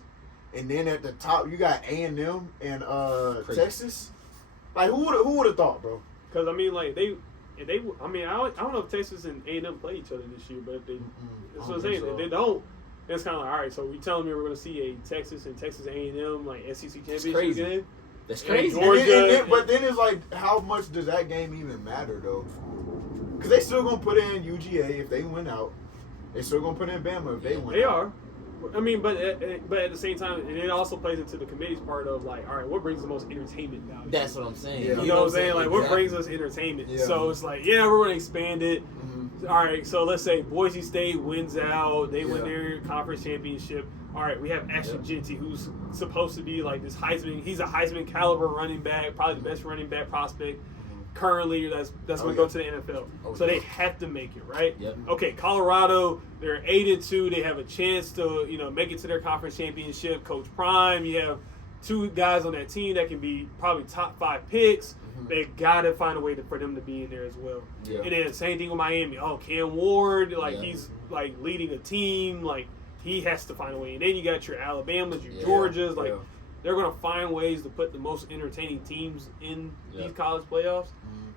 And then at the top, you got A&M and Texas. Like, who would have thought, bro? Because I mean, like I don't know if Texas and A&M play each other this year, but if they, that's what I'm saying. If they don't, it's kind of like, all right. So we telling me we're going to see a Texas and A&M like SEC championship game? That's crazy. But then it's like, how much does that game even matter though? Because they still gonna put in UGA if they win out. They still gonna put in Bama if they win. They are. I mean, but at the same time, and it also plays into the committee's part of like, all right, what brings the most entertainment value? That's what I'm saying. You know what I'm saying? Like, what brings us entertainment? Yeah. So it's like, we're going to expand it. All right, so let's say Boise State wins out. They win their conference championship. all right, we have Ashton Genty, who's supposed to be like this Heisman. He's a Heisman caliber running back, probably the best running back prospect currently. That's going to go to the NFL. So they have to make it, right? Yep. Okay, Colorado, they're 8-2. They have a chance to make it to their conference championship. Coach Prime, you have 2 guys on that team that can be probably top 5 picks. They gotta find a way for them to be in there as well. Yeah. And then same thing with Miami. Oh, Cam Ward, he's like leading a team, like he has to find a way. And then you got your Alabamas, your Georgias, they're gonna find ways to put the most entertaining teams in these college playoffs.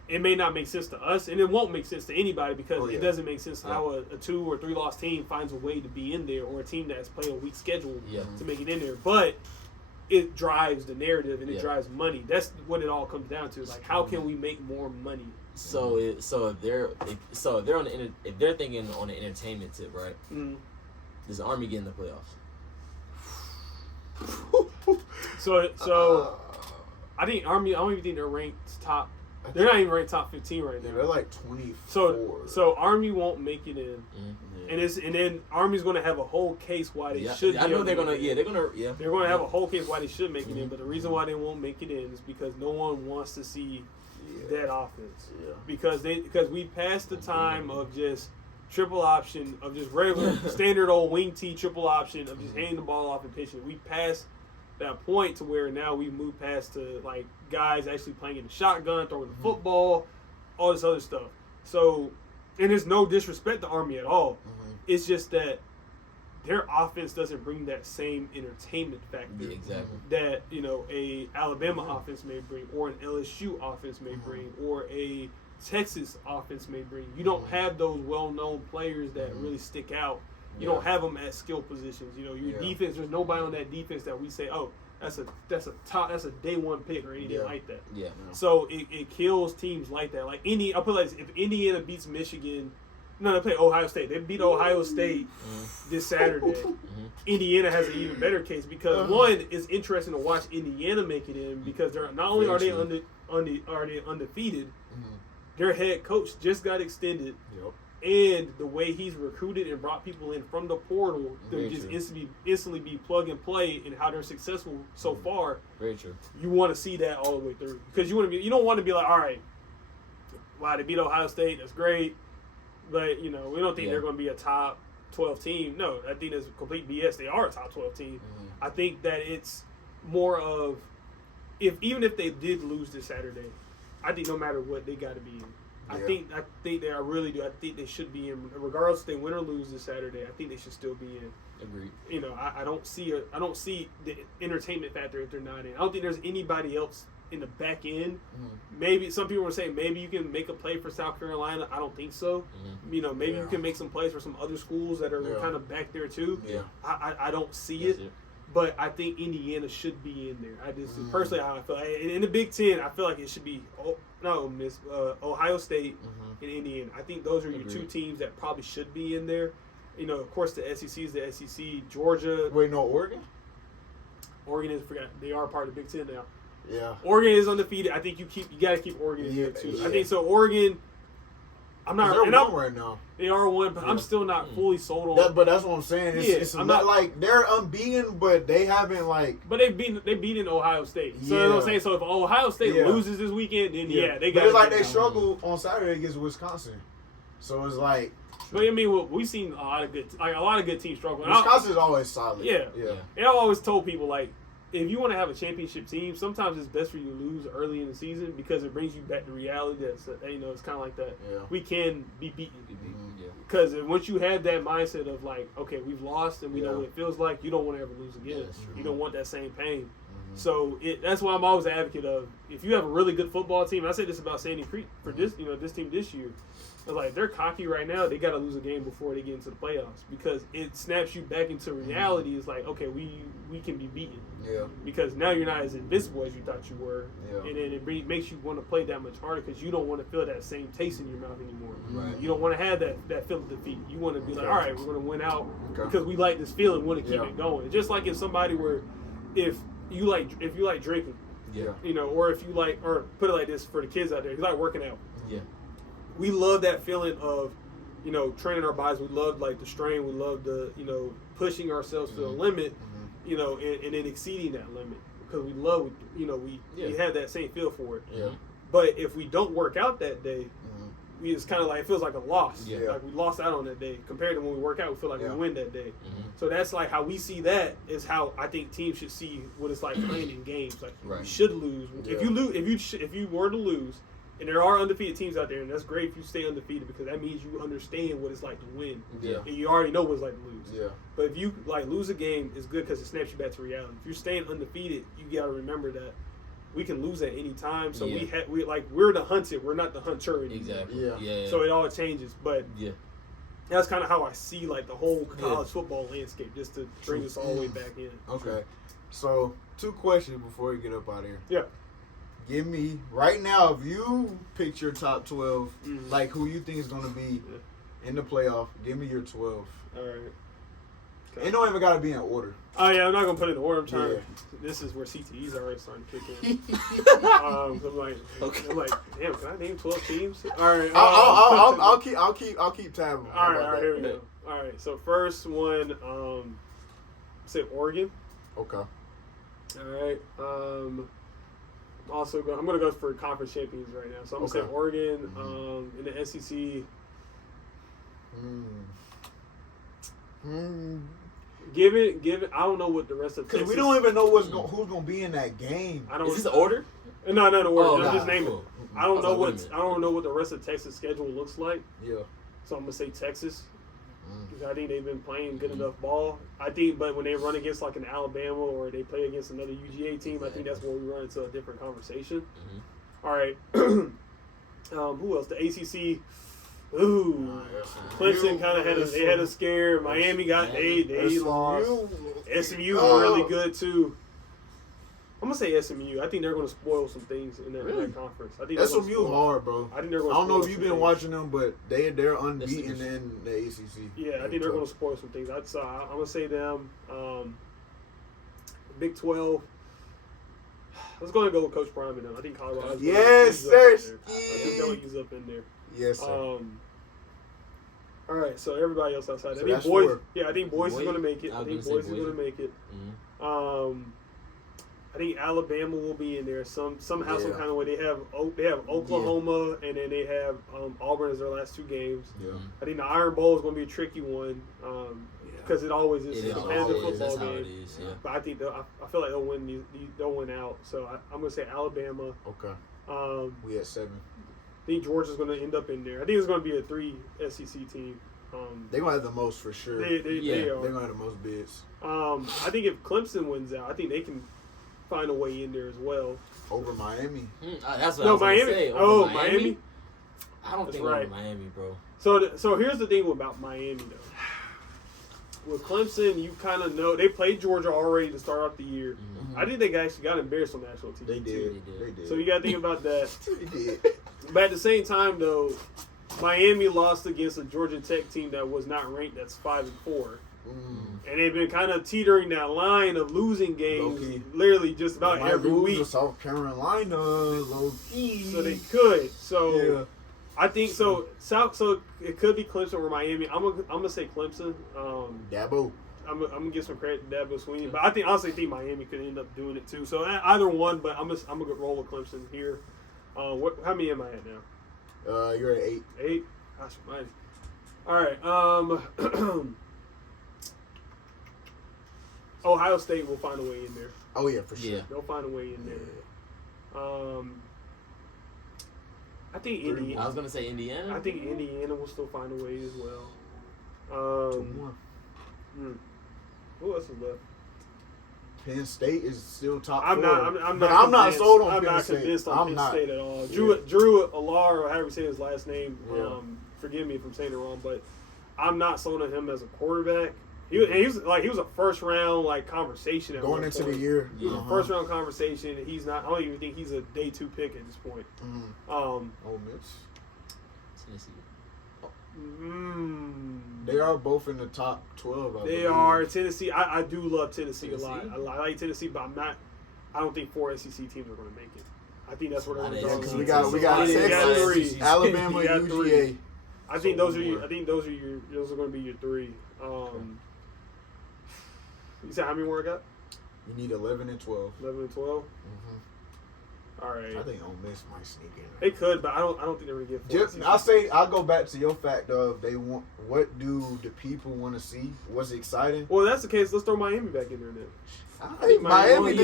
It may not make sense to us, and it won't make sense to anybody because it doesn't make sense how a 2 or 3 loss team finds a way to be in there, or a team that's playing a weak schedule to make it in there. But it drives the narrative and it drives money. That's what it all comes down to. Like, how can we make more money? So if they're thinking on the entertainment tip, right? Does the Army get in the playoffs? So I think Army. I don't even think they're ranked top. They're not even ranked top 15 right now. They're like 24. So Army won't make it in, and then Army's going to have a whole case why they should. I know they're gonna have a whole case why they should make it in. But the reason why they won't make it in is because no one wants to see that offense. Because we passed the time of just triple option, of just regular standard old wing T triple option, of just handing the ball off and pitching. We passed that point to where now we move past to like guys actually playing in the shotgun, throwing the football, all this other stuff. So, and there's no disrespect to Army at all. It's just that their offense doesn't bring that same entertainment factor that a Alabama offense may bring, or an LSU offense may bring, or a Texas offense may bring. You don't have those well-known players that really stick out. You don't have them at skill positions. Your defense. There's nobody on that defense that we say, oh, that's a day 1 pick or anything like that. Yeah. So it kills teams like that. Like I'll put it like this, if Indiana beats Michigan, they play Ohio State. They beat Ohio State this Saturday. Indiana has an even better case because one, it's interesting to watch Indiana make it in because they're not only are they undefeated, their head coach just got extended. And the way he's recruited and brought people in from the portal to just instantly be plug and play, and how they're successful so far. Very true. You want to see that all the way through because you don't want to be like, all right, wow, they beat Ohio State, that's great, but we don't think they're going to be a top 12 team. No, I think that's complete BS. They are a top 12 team. I think that it's more of even if they did lose this Saturday, I think no matter what, they got to be in. I think they really do. I think they should be in, regardless if they win or lose this Saturday. I think they should still be in. Agreed. I don't see the entertainment factor if they're not in. I don't think there's anybody else in the back end. Maybe some people were saying maybe you can make a play for South Carolina. I don't think so. Maybe you can make some plays for some other schools that are kind of back there too. I don't see it. But I think Indiana should be in there. I just personally how I feel. In the Big Ten, I feel like it should be Ohio State and Indiana. I think those are your 2 teams that probably should be in there. Of course, the SEC is the SEC. Georgia. Wait, no, Oregon? Oregon is they are part of the Big Ten now. Yeah. Oregon is undefeated. I think you got to keep Oregon in there too. Yeah. I think so. Oregon. I'm not. They're one right now. They are one, but I'm still not fully sold on. But that's what I'm saying. It's not like they're unbeaten, but they haven't like. But they beat Ohio State. So you know what I'm saying. So if Ohio State loses this weekend, then they got. But it's like they struggle on Saturday against Wisconsin. So it's like. But I mean, we've seen a lot of good teams struggle. Wisconsin's always solid. Yeah. And I've always told people like, if you want to have a championship team, sometimes it's best for you to lose early in the season because it brings you back to reality. That's it's kind of like that. Yeah. We can be beaten. Because once you have that mindset of like, okay, we've lost and we know what it feels like, you don't want to ever lose again. You don't want that same pain. So that's why I'm always an advocate of if you have a really good football team. And I said this about Sandy Creek for this team this year. Like they're cocky right now. They got to lose a game before they get into the playoffs because it snaps you back into reality. It's like, okay, we can be beaten. Yeah. Because now you're not as invincible as you thought you were. Yeah. And then it makes you want to play that much harder because you don't want to feel that same taste in your mouth anymore. Right. You don't want to have that feel of defeat. You want to be like, all right, we're going to win out because we like this feeling. We want to keep it going. Just like if somebody if you like drinking, or if you like, or put it like this for the kids out there, you like working out. Yeah. We love that feeling of, training our bodies. We love like the strain. We love the pushing ourselves to the limit. And then exceeding that limit because we love we have that same feel for it. Yeah. But if we don't work out that day, it's kind of like it feels like a loss. Yeah. Like we lost out on that day compared to when we work out. We feel like we win that day. So that's like how we see that is how I think teams should see what it's like playing in games. Like you should lose. Yeah. If you lose, if you were to lose, and there are undefeated teams out there, and that's great if you stay undefeated because that means you understand what it's like to win. Yeah. And you already know what it's like to lose. Yeah. But if you like lose a game, it's good because it snaps you back to reality. If you're staying undefeated, you gotta remember that we can lose at any time. So we're the hunted. We're not the hunter anymore. Exactly. Yeah. So it all changes. But that's kind of how I see like the whole college football landscape. Just to bring us all the way back in. Okay. So 2 questions before we get up out of here. Yeah. Give me right now. If you pick your top 12, like who you think is going to be in the playoff, give me your 12. All right. It don't even got to be in order. Oh yeah, I'm not gonna put it in order. I'm trying. Yeah. This is where CTE's already starting to kick in. I'm like, damn, can I name 12 teams? All right. I'll keep tab. All right, here we go. All right, so first one, say Oregon. Okay. All right. Also, I'm gonna go for conference champions right now. So I'm gonna say Oregon. In the SEC. Give it. I don't know what the rest of because Texas. we don't even know who's gonna be in that game. Is this the order? No, not the order. Oh, I'm just naming. Cool. I don't know what the rest of Texas schedule looks like. Yeah. So I'm gonna say Texas. I think they've been playing good enough ball. I think, but when they run against like an Alabama or they play against another UGA team, I think that's where we run into a different conversation. All right. Who else? The ACC. Ooh, Clemson kind of had a scare. Miami got they lost. SMU were really good too. I'm gonna say SMU. I think they're gonna spoil some things in that conference. I think SMU hard, bro. I think they're gonna. I don't know if you've been watching them, but they're unbeaten in the ACC. Yeah, I think they're gonna spoil some things. I'm gonna say them. Big 12. Let's go ahead and go with Coach Prime and them. I think Colorado. Yes, sir. I think they'll use up in there. Yes, sir. All right, so everybody else outside. So I think that's Boise. 4. Yeah, I think Boise is going to make it. I think Boise is going to make it. I think Alabama will be in there somehow, some kind of way. They have Oklahoma, and then they have Auburn as their last 2 games. Yeah. I think the Iron Bowl is going to be a tricky one because it always is a competitive football That's game. how it is, yeah. But I think I feel like they'll win. They'll win out. So I'm going to say Alabama. Okay. We at 7. I think Georgia's going to end up in there. I think it's going to be a 3 SEC team. They're going to have the most for sure. They are. They're going to have the most bids. I think if Clemson wins out, I think they can find a way in there as well. Over Miami. That's what I was going to say. Over Miami? I don't think over Miami, bro. So here's the thing about Miami, though. With Clemson, you kind of know. They played Georgia already to start off the year. Mm-hmm. I think they actually got embarrassed on national TV. They did. So you got to think about that. They did. But at the same time, though, Miami lost against a Georgia Tech team that was not ranked. That's 5-4, and they've been kind of teetering that line of losing games, literally just about every week. South Carolina, low-key. So they could. So yeah. I think so. So it could be Clemson or Miami. I'm gonna say Clemson. Dabo. I'm gonna give some credit to Dabo Swinney, but I honestly think Miami could end up doing it too. So either one, but I'm gonna roll with Clemson here. How many am I at now? You're at 8. 8? That's nice. All right. Ohio State will find a way in there. Oh yeah, for sure. Yeah. They'll find a way in there. I think Indiana. I was gonna say Indiana. I think Indiana will still find a way as well. Who else is left? Penn State is still top 4. I'm not sold on I'm Penn not State. convinced on Penn State at all. Yeah. Drew Alar, or however you say his last name. Yeah. Forgive me if I'm saying it wrong, but I'm not sold on him as a quarterback. He was a first round conversation at going into the year. He was a first round conversation. He's not. I don't even think he's a day 2 pick at this point. Ole Miss. Tennessee. They are both in the top 12. They are. Tennessee. I do love Tennessee a lot. I like Tennessee, but I don't think 4 SEC teams are going to make it. I think that's where they're going to go. Because we got Texas, Alabama, UGA. I think those are your. I think those are going to be your three. You said how many more I got? You need 11 and 12. 11 and 12. Mm-hmm. All right. I think Ole Miss might sneak in. They could, but I don't think they're going to get 4. I'll go back to your fact of they want. What do the people want to see? What's exciting? Well, if that's the case. Let's throw Miami back in there then. I think Miami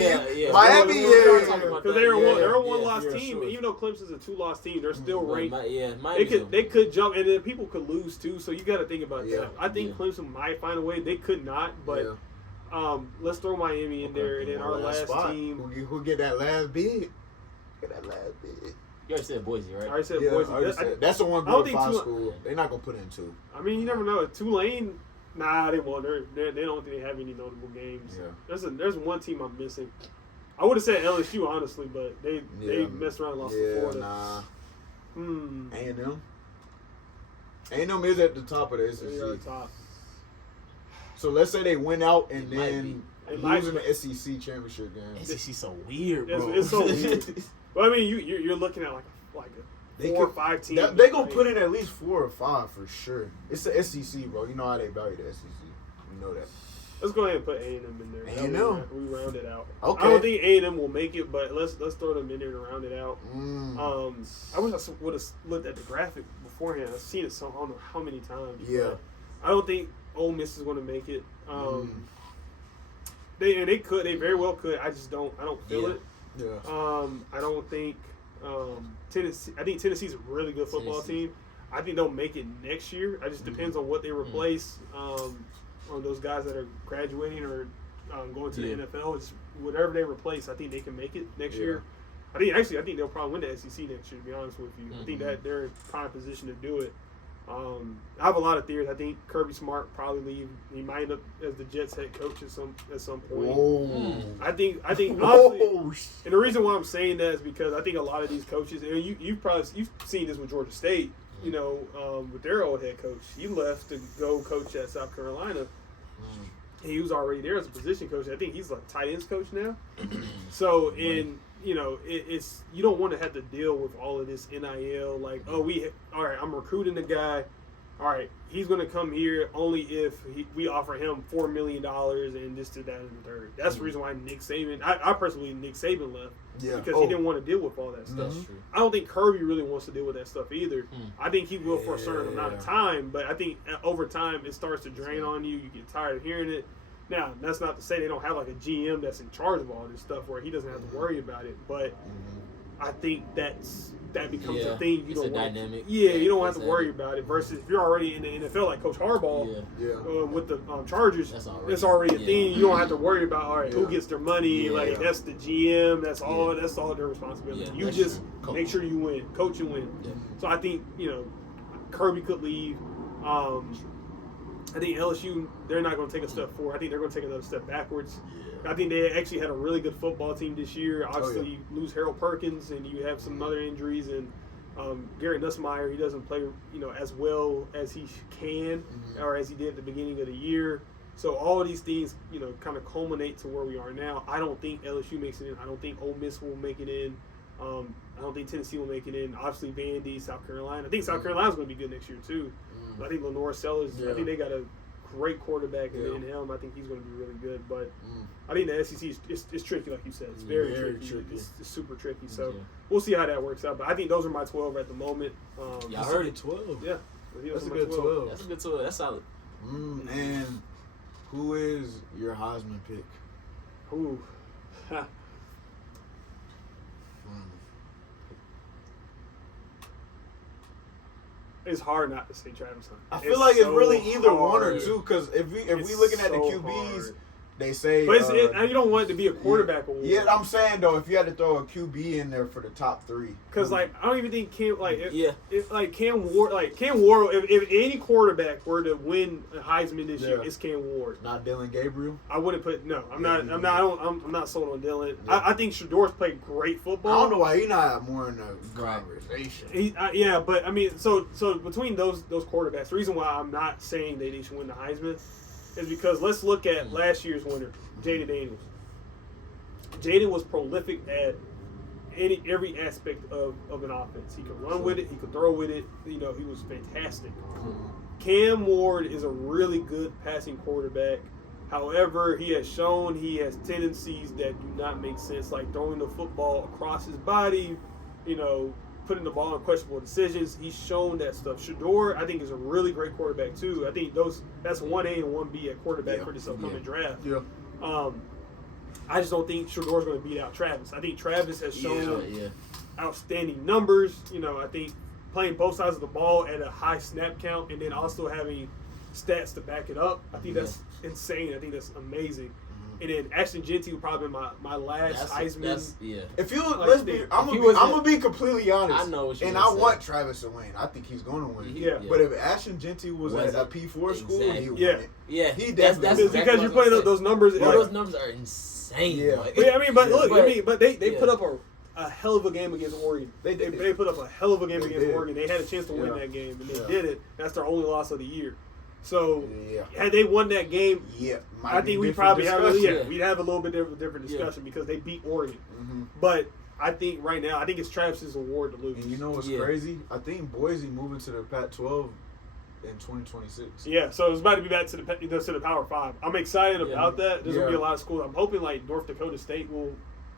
Miami is because they're a one-loss team. Sure. Even though Clemson's a 2-loss team, they're still ranked. Miami. They could jump, and then people could lose too. So you got to think about that. I think Yeah. Clemson might find a way. They could not, but let's throw Miami in there, and then our last team. Who get that last bid? Get that last bid. You already said Boise, right? I already said Boise. That's the one I don't Group think 5 school. They're not gonna put in 2. I mean, you never know. Tulane, nah, they won't. They don't think they have any notable games. Yeah. There's one team I'm missing. I would have said LSU honestly, but they messed around and lost to Florida. Nah. A&M. A&M A&M is at the top of the They're at SEC. the top. So let's say they win out and It might then be. It might losing the SEC championship game. SEC's so weird, bro. It's so weird. But I mean, you're looking at like a 4 or 5 team. They gonna put in at least 4 or 5 for sure. It's the SEC, bro. You know how they value the SEC. You know that. Let's go ahead and put A&M in there. A&M. We round it out. Okay. I don't think A&M will make it, but let's throw them in there to round it out. I wish I would have looked at the graphic beforehand. I've seen it I don't know how many times. Yeah. I don't think Ole Miss is going to make it. They could. They very well could. I just don't. I don't feel it. Yeah. I don't think Tennessee. I think Tennessee's a really good football team. I think they'll make it next year. It just depends on what they replace. On those guys that are graduating or going to the NFL, it's whatever they replace. I think they can make it next year. I think they'll probably win the SEC next year. To be honest with you, I think that they're in prime position to do it. I have a lot of theories. I think Kirby Smart probably leave. He might end up as the Jets head coach at some point. Whoa. I think honestly, and the reason why I'm saying that is because I think a lot of these coaches, and you've seen this with Georgia State. You know, with their old head coach, he left to go coach at South Carolina. He was already there as a position coach. I think he's like tight ends coach now. So it's you don't want to have to deal with all of this NIL. Like, all right, I'm recruiting the guy. All right, he's going to come here only if we offer him $4 million and this, to that, and the third. That's the reason why Nick Saban. I personally Nick Saban left because he didn't want to deal with all that stuff. I don't think Kirby really wants to deal with that stuff either. I think he will for a certain amount of time, but I think over time it starts to drain on you. You get tired of hearing it. Now, that's not to say they don't have like a GM that's in charge of all this stuff where he doesn't have to worry about it, but I think that becomes a thing you don't want. Dynamic. You don't have to worry about it. Versus if you're already in the NFL like Coach Harbaugh with the Chargers, it's already a thing. You don't have to worry about who gets their money. Like that's the GM. That's all. That's all their responsibility. You just make sure you win, coach and win. So I think Kirby could leave. I think LSU, they're not going to take a step forward. I think they're going to take another step backwards. I think they actually had a really good football team this year. Obviously, you lose Harold Perkins, and you have some other injuries. And Gary Nussmeier, he doesn't play, as well as he can or as he did at the beginning of the year. So all of these things, kind of culminate to where we are now. I don't think LSU makes it in. I don't think Ole Miss will make it in. I don't think Tennessee will make it in. Obviously, Vandy, South Carolina. I think South Carolina's going to be good next year, too. I think Lenore Sellers, I think they got a great quarterback in him. I think he's going to be really good. But I think the SEC is tricky, like you said. It's very tricky. It's super tricky. So we'll see how that works out. But I think those are my 12 at the moment. I heard it, 12. Yeah. That's a good 12. That's a good 12. That's solid. And who is your Heisman pick? Ooh. It's hard not to say Travis Hunter. I feel like it's really either one or two because if we looking at the QBs, they say. But you don't want it to be a quarterback award. Yeah, I'm saying though, if you had to throw a QB in there for the top 3, because I don't even think Cam Cam Ward, if any quarterback were to win a Heisman this year, it's Cam Ward. Not Dylan Gabriel. I wouldn't put I'm not sold on Dylan. Yeah. I think Shador's played great football. I don't know why he's not more in the conversation. But I mean, so between those quarterbacks, the reason why I'm not saying they should win the Heisman is because let's look at last year's winner, Jaden Daniels. Jaden was prolific at every aspect of an offense. He could run with it. He could throw with it. He was fantastic. Cam Ward is a really good passing quarterback. However, he has shown he has tendencies that do not make sense, like throwing the football across his body, putting the ball in questionable decisions. He's shown that stuff. Shedeur, I think, is a really great quarterback too. I think that's 1A and 1B at quarterback for this upcoming draft. Yeah. I just don't think Shedeur's going to beat out Travis. I think Travis has shown outstanding numbers. I think playing both sides of the ball at a high snap count and then also having stats to back it up. I think that's insane. I think that's amazing. And then Ashton Genty would probably be my last Heisman. If you I'm gonna be completely honest. I know what you're and I want Travis to win. I think he's gonna win. Yeah. But if Ashton Genty was at a P4 school, he would win it. Yeah. He definitely. That's because you're putting up those numbers. Those numbers are insane. Yeah. But they put up a hell of a game against Oregon. They put up a hell of a game against Oregon. They had a chance to win that game, and they did it. That's their only loss of the year. So had they won that game, I think we probably we'd have a little bit different discussion because they beat Oregon. But I think right now, it's Travis's award to lose. And you know what's crazy? I think Boise moving to the Pac-12 in 2026. Yeah, so it's about to be back to the Power 5. I'm excited about that. There's gonna be a lot of schools. I'm hoping like North Dakota State will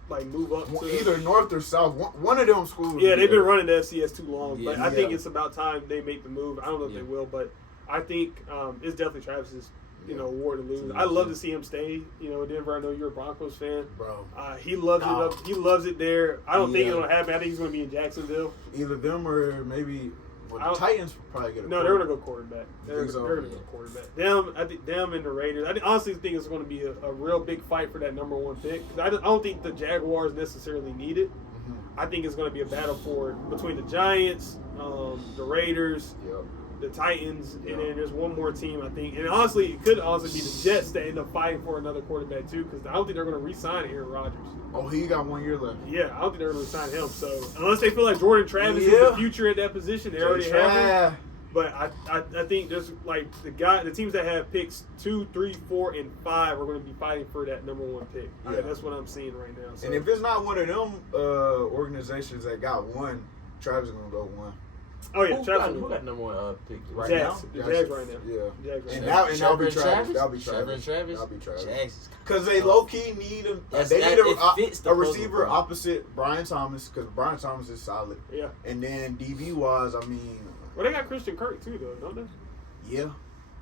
move up to either North or South. One of them schools. Yeah, they've been running the FCS too long, but I think it's about time they make the move. I don't know if they will, but I think it's definitely Travis's award to lose. I love to see him stay. Denver. I know you're a Broncos fan, bro. He loves it up. He loves it there. I don't think it'll happen. I think he's going to be in Jacksonville. Either them or maybe the Titans probably get a they're going to go quarterback. They're going to go quarterback. I think them and the Raiders. I honestly think it's going to be a real big fight for that number 1 pick. I don't think the Jaguars necessarily need it. I think it's going to be a battle between the Giants, the Raiders. The Titans, and then there's one more team, I think. And honestly, it could also be the Jets that end up fighting for another quarterback, too, because I don't think they're going to re-sign Aaron Rodgers. Oh, he got 1 year left. Yeah, I don't think they're going to re-sign him. So, unless they feel like Jordan Travis is the future at that position, they already have him. But I think there's, the teams that have picks 2, 3, 4, and 5 are going to be fighting for that number 1 pick. Yeah. That's what I'm seeing right now. So. And if it's not one of them organizations that got 1, Travis is going to go 1. Oh yeah, who got number 1 pick right now? The Jags right now. Yeah. Jags And that'll be Travis. That'll be Travis. Because they low key need him. They need a receiver opposite Brian Thomas because Brian Thomas is solid. Yeah. And then DB wise, well, they got Christian Kirk too, though, don't they? Yeah.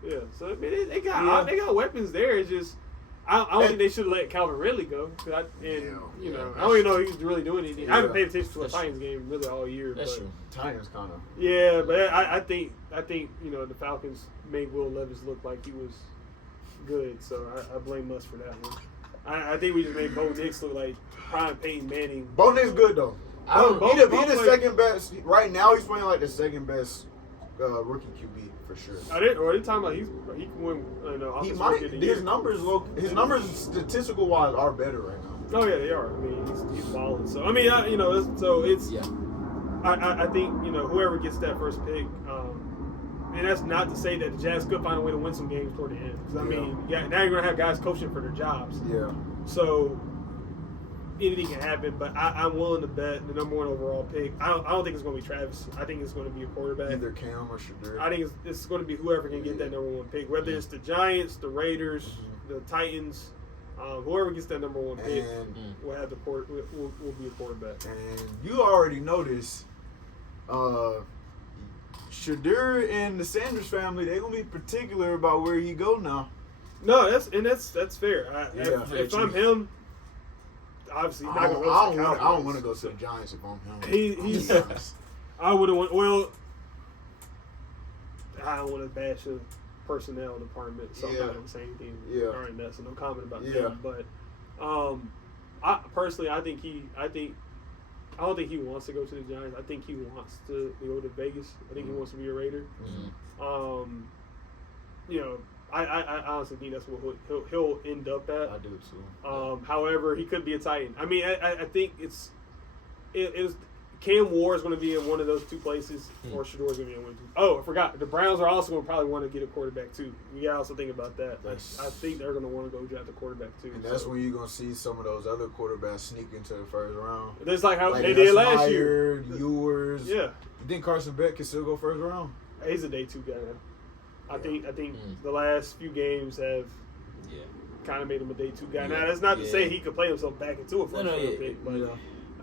Yeah. So I mean, they got weapons there. It's just. I don't think they should let Calvin Ridley go. I don't even know if he's really doing anything. I haven't paid attention to a Titans game really all year. That's true. Titans kind of. Yeah, but I think the Falcons made Will Levis look like he was good, so I blame us for that one. I think we just made Bo Nix look like prime Peyton Manning. Bo Nix good though. He the second best right now. He's playing like the second best rookie QB. For sure. Are they talking about he can win? He might. His numbers statistical wise are better right now. Oh yeah, they are. I mean, he's balling. So I mean, so it's. Yeah. I think whoever gets that first pick, and that's not to say that the Jazz could find a way to win some games toward the end. Because I mean, now you're gonna have guys coaching for their jobs. Yeah. So anything can happen, but I'm willing to bet the number 1 overall pick. I don't think it's going to be Travis. I think it's going to be a quarterback. Either Cam or Shedeur. I think it's going to be whoever can get that number 1 pick, whether it's the Giants, the Raiders, the Titans. Whoever gets that number 1 pick will have will be a quarterback. And you already know this. Shedeur and the Sanders family, they're gonna be particular about where he go now. No, that's fair. If I'm him. Obviously, I don't want to go to the Giants if I'm him. He's. I wouldn't want. Well, I don't want to bash the personnel department, so I'm not going to say anything. Alright, that's no comment about that. But, I personally, I don't think he wants to go to the Giants. I think he wants to go to Vegas. I think he wants to be a Raider. I honestly think that's what he'll end up at. I do too. However, he could be a Titan. I mean, I think it's Cam Ward is going to be in one of those two places, or Shador's going to be in one of two. Oh, I forgot. The Browns are also going to probably want to get a quarterback, too. You got to also think about that. I think they're going to want to go draft a quarterback, too. And that's when you're going to see some of those other quarterbacks sneak into the first round. It's like how they did last year. Ewers. Yeah. You think Carson Beck can still go first round? He's a day 2 guy now. I think the last few games have kind of made him a day 2 guy. Now, that's not to say he could play himself back into a first round pick, but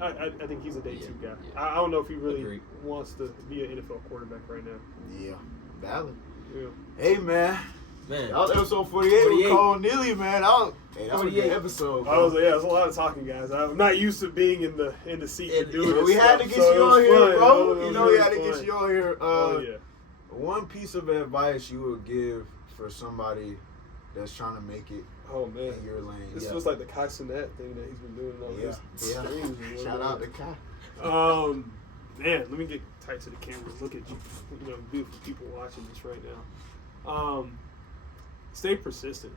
I think he's a day 2 guy. I don't know if he really wants to be an NFL quarterback right now. Yeah, valid. Yeah. Hey, man. Man. That was episode 48 with Cole and Neely, man. That was a good episode. It was a lot of talking, guys. I'm not used to being in the seat to do it. We had to get you on here, bro. You know we had to get you on here. One piece of advice you would give for somebody that's trying to make it in your lane. This feels like the Kai Cenat thing that he's been doing on his streams. Shout out to Kai. Man, let me get tight to the camera. Look at you, beautiful people watching this right now. Stay persistent.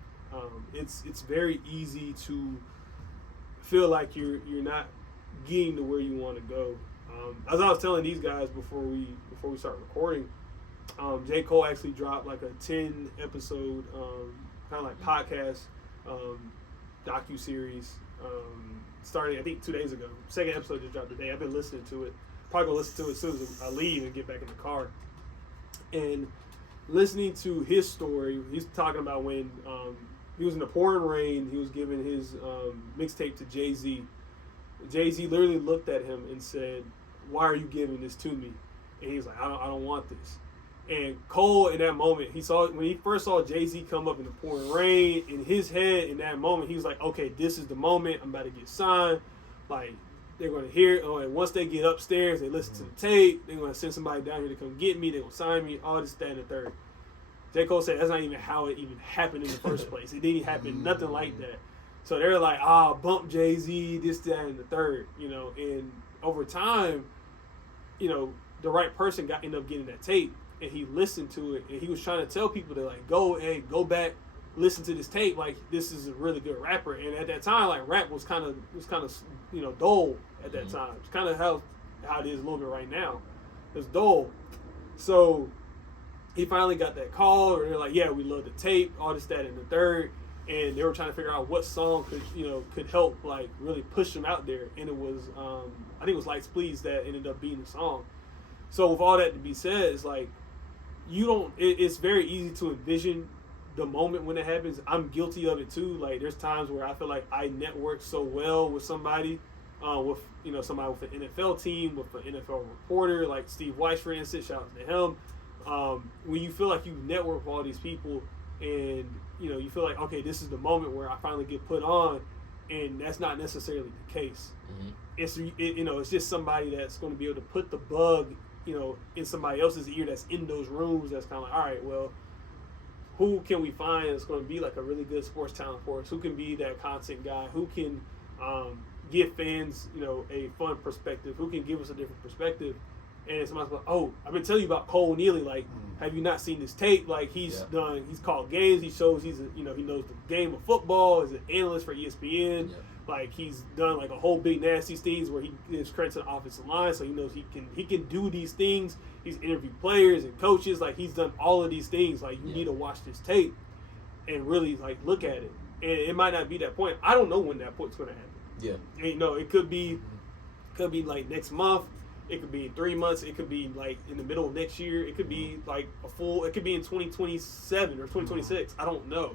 It's very easy to feel like you're not getting to where you want to go. As I was telling these guys before we start recording, J. Cole actually dropped like a 10 episode kind of like podcast docu-series starting I think 2 days ago. Second episode just dropped today. I've been listening to it. Probably gonna listen to it as soon as I leave and get back in the car. And listening to his story, he's talking about when he was in the pouring rain, he was giving his mixtape to Jay-Z. Jay-Z literally looked at him and said, "Why are you giving this to me?" And he's like, I don't want this. And Cole, in that moment, when he first saw Jay-Z come up in the pouring rain, in his head, in that moment, he was like, okay, this is the moment. I'm about to get signed. Like, they're going to hear it. And once they get upstairs, they listen to the tape. They're going to send somebody down here to come get me. They're going to sign me, all this, that, and the third. J. Cole said that's not even how it even happened in the first place. It didn't happen, nothing like that. So they're like, bump Jay-Z, this, that, and the third, And over time, the right person ended up getting that tape. And he listened to it, and he was trying to tell people to like go back, listen to this tape. Like, this is a really good rapper. And at that time, like, rap was kind of dull at that time. It's kind of how it is a little bit right now. It's dull. So he finally got that call, and they're like, yeah, we love the tape, all this, that, and the third. And they were trying to figure out what song could help like really push them out there. And it was I think it was Lights Please that ended up being the song. So with all that to be said, it's like, it's very easy to envision the moment when it happens. I'm guilty of it too. Like, there's times where I feel like I network so well with somebody, with somebody with an NFL team, with an NFL reporter, like Steve Weiss, for instance, shout out to him. When you feel like you network with all these people and, you feel like, okay, this is the moment where I finally get put on, and that's not necessarily the case. It's just somebody that's going to be able to put the bug in somebody else's ear that's in those rooms. That's kind of like, all right, well, who can we find that's going to be like a really good sports talent for us? Who can be that content guy? Who can give fans, a fun perspective? Who can give us a different perspective? And somebody's like, oh, I've been telling you about Cole Neely. Like, have you not seen this tape? Like, he's called games. He shows he knows the game of football. He's an analyst for ESPN. Like, he's done like a whole big nasty things where he gives credit to the offensive line, so he knows he can do these things. He's interviewed players and coaches. Like, he's done all of these things. Like, you need to watch this tape and really like look at it. And it might not be that point. I don't know when that point's going to happen. Yeah. And, it could be like next month. It could be in 3 months. It could be like in the middle of next year. It could be like it could be in 2027 or 2026. I don't know.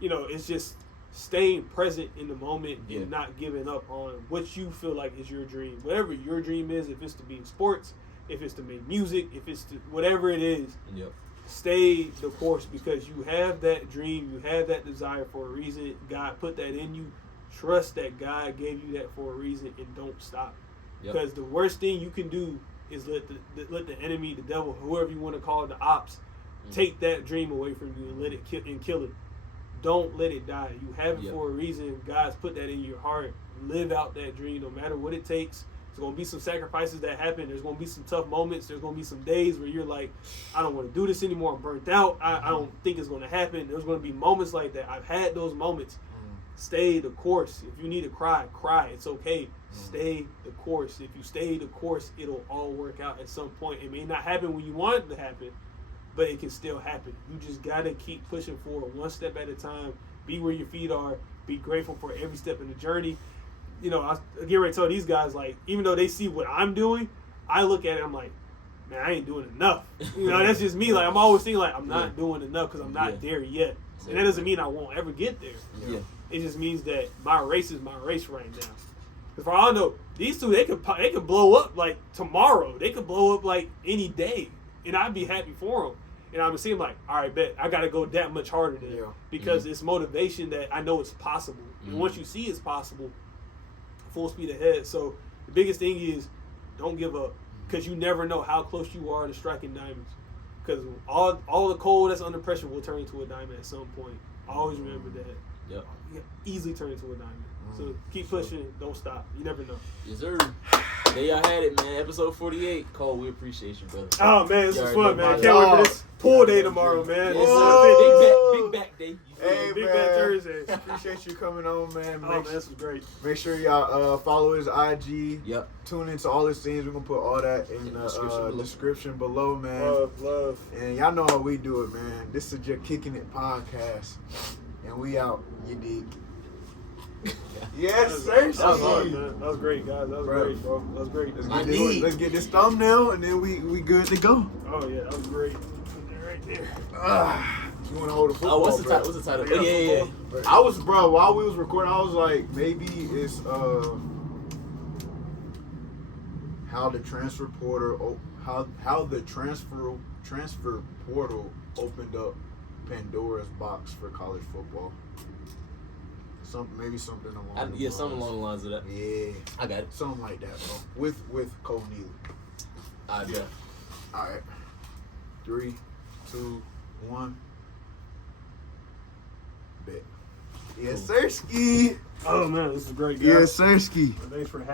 It's just staying present in the moment and not giving up on what you feel like is your dream. Whatever your dream is, if it's to be in sports, if it's to make music, if it's to whatever it is, stay the course, because you have that dream, you have that desire for a reason. God put that in you. Trust that God gave you that for a reason, and don't stop. Because the worst thing you can do is let the enemy, the devil, whoever you want to call it, the ops, take that dream away from you and let it kill it. Don't let it die. You have it for a reason. God's put that in your heart. Live out that dream no matter what it takes. There's going to be some sacrifices that happen. There's going to be some tough moments. There's going to be some days where you're like, I don't want to do this anymore. I'm burnt out. I don't think it's going to happen. There's going to be moments like that. I've had those moments. stay the course. If you need to cry, it's okay. Stay the course. If you stay the course, it'll all work out at some point. It may not happen when you want it to happen, but it can still happen. You just gotta keep pushing forward, one step at a time. Be where your feet are. Be grateful for every step in the journey. You know, I get ready to tell these guys, like, even though they see what I'm doing, I look at it, I'm like, man, I ain't doing enough. You know, that's just me. Like, I'm always thinking, like, I'm not doing enough because I'm not there yet. And that doesn't mean I won't ever get there. Yeah. It just means that my race is my race right now. Because for all I know, these two, they could blow up, like, tomorrow. They could blow up, like, any day. And I'd be happy for them. And I would seem like, all right, bet, I got to go that much harder then. Yeah. Because it's motivation that I know it's possible. And once you see it's possible, full speed ahead. So the biggest thing is don't give up. Because you never know how close you are to striking diamonds. Because all the coal that's under pressure will turn into a diamond at some point. Always remember that. Yep. You can easily turn into a diamond. So keep pushing. Don't stop. You never know. Yes, sir. There y'all had it, man. Episode 48. Cole, we appreciate you, brother. Oh, man. This was fun, man. Can't wait for this pool day tomorrow, man. Yes, sir. Big back day. Hey, Big man. Bad Thursday. Appreciate you coming on, man. Man, this was great. Make sure y'all follow his IG. Yep. Tune into all his things. We're going to put all that in the description below, man. Love. And y'all know how we do it, man. This is Juh Kickin It Podcast. And we out. You dig? Yes, sir. That was hard, man. That was great, guys. That was great, bro. That was great. Let's get this thumbnail, and then we good to go. Oh, yeah. That was great. Right there. You want to hold the football, what's the title? What's the title? Yeah. I was, bro, while we was recording, I was like, maybe it's how the transfer portal opened up Pandora's box for college football. Maybe something along those lines. Something along the lines of that. Yeah. I got it. Something like that, bro. With Cole Neely. Yeah. All right. 3, 2, 1. Bet. Yes, sir, ski. Oh, man. This is great, guys. Yes, sir, ski. Thanks for having me.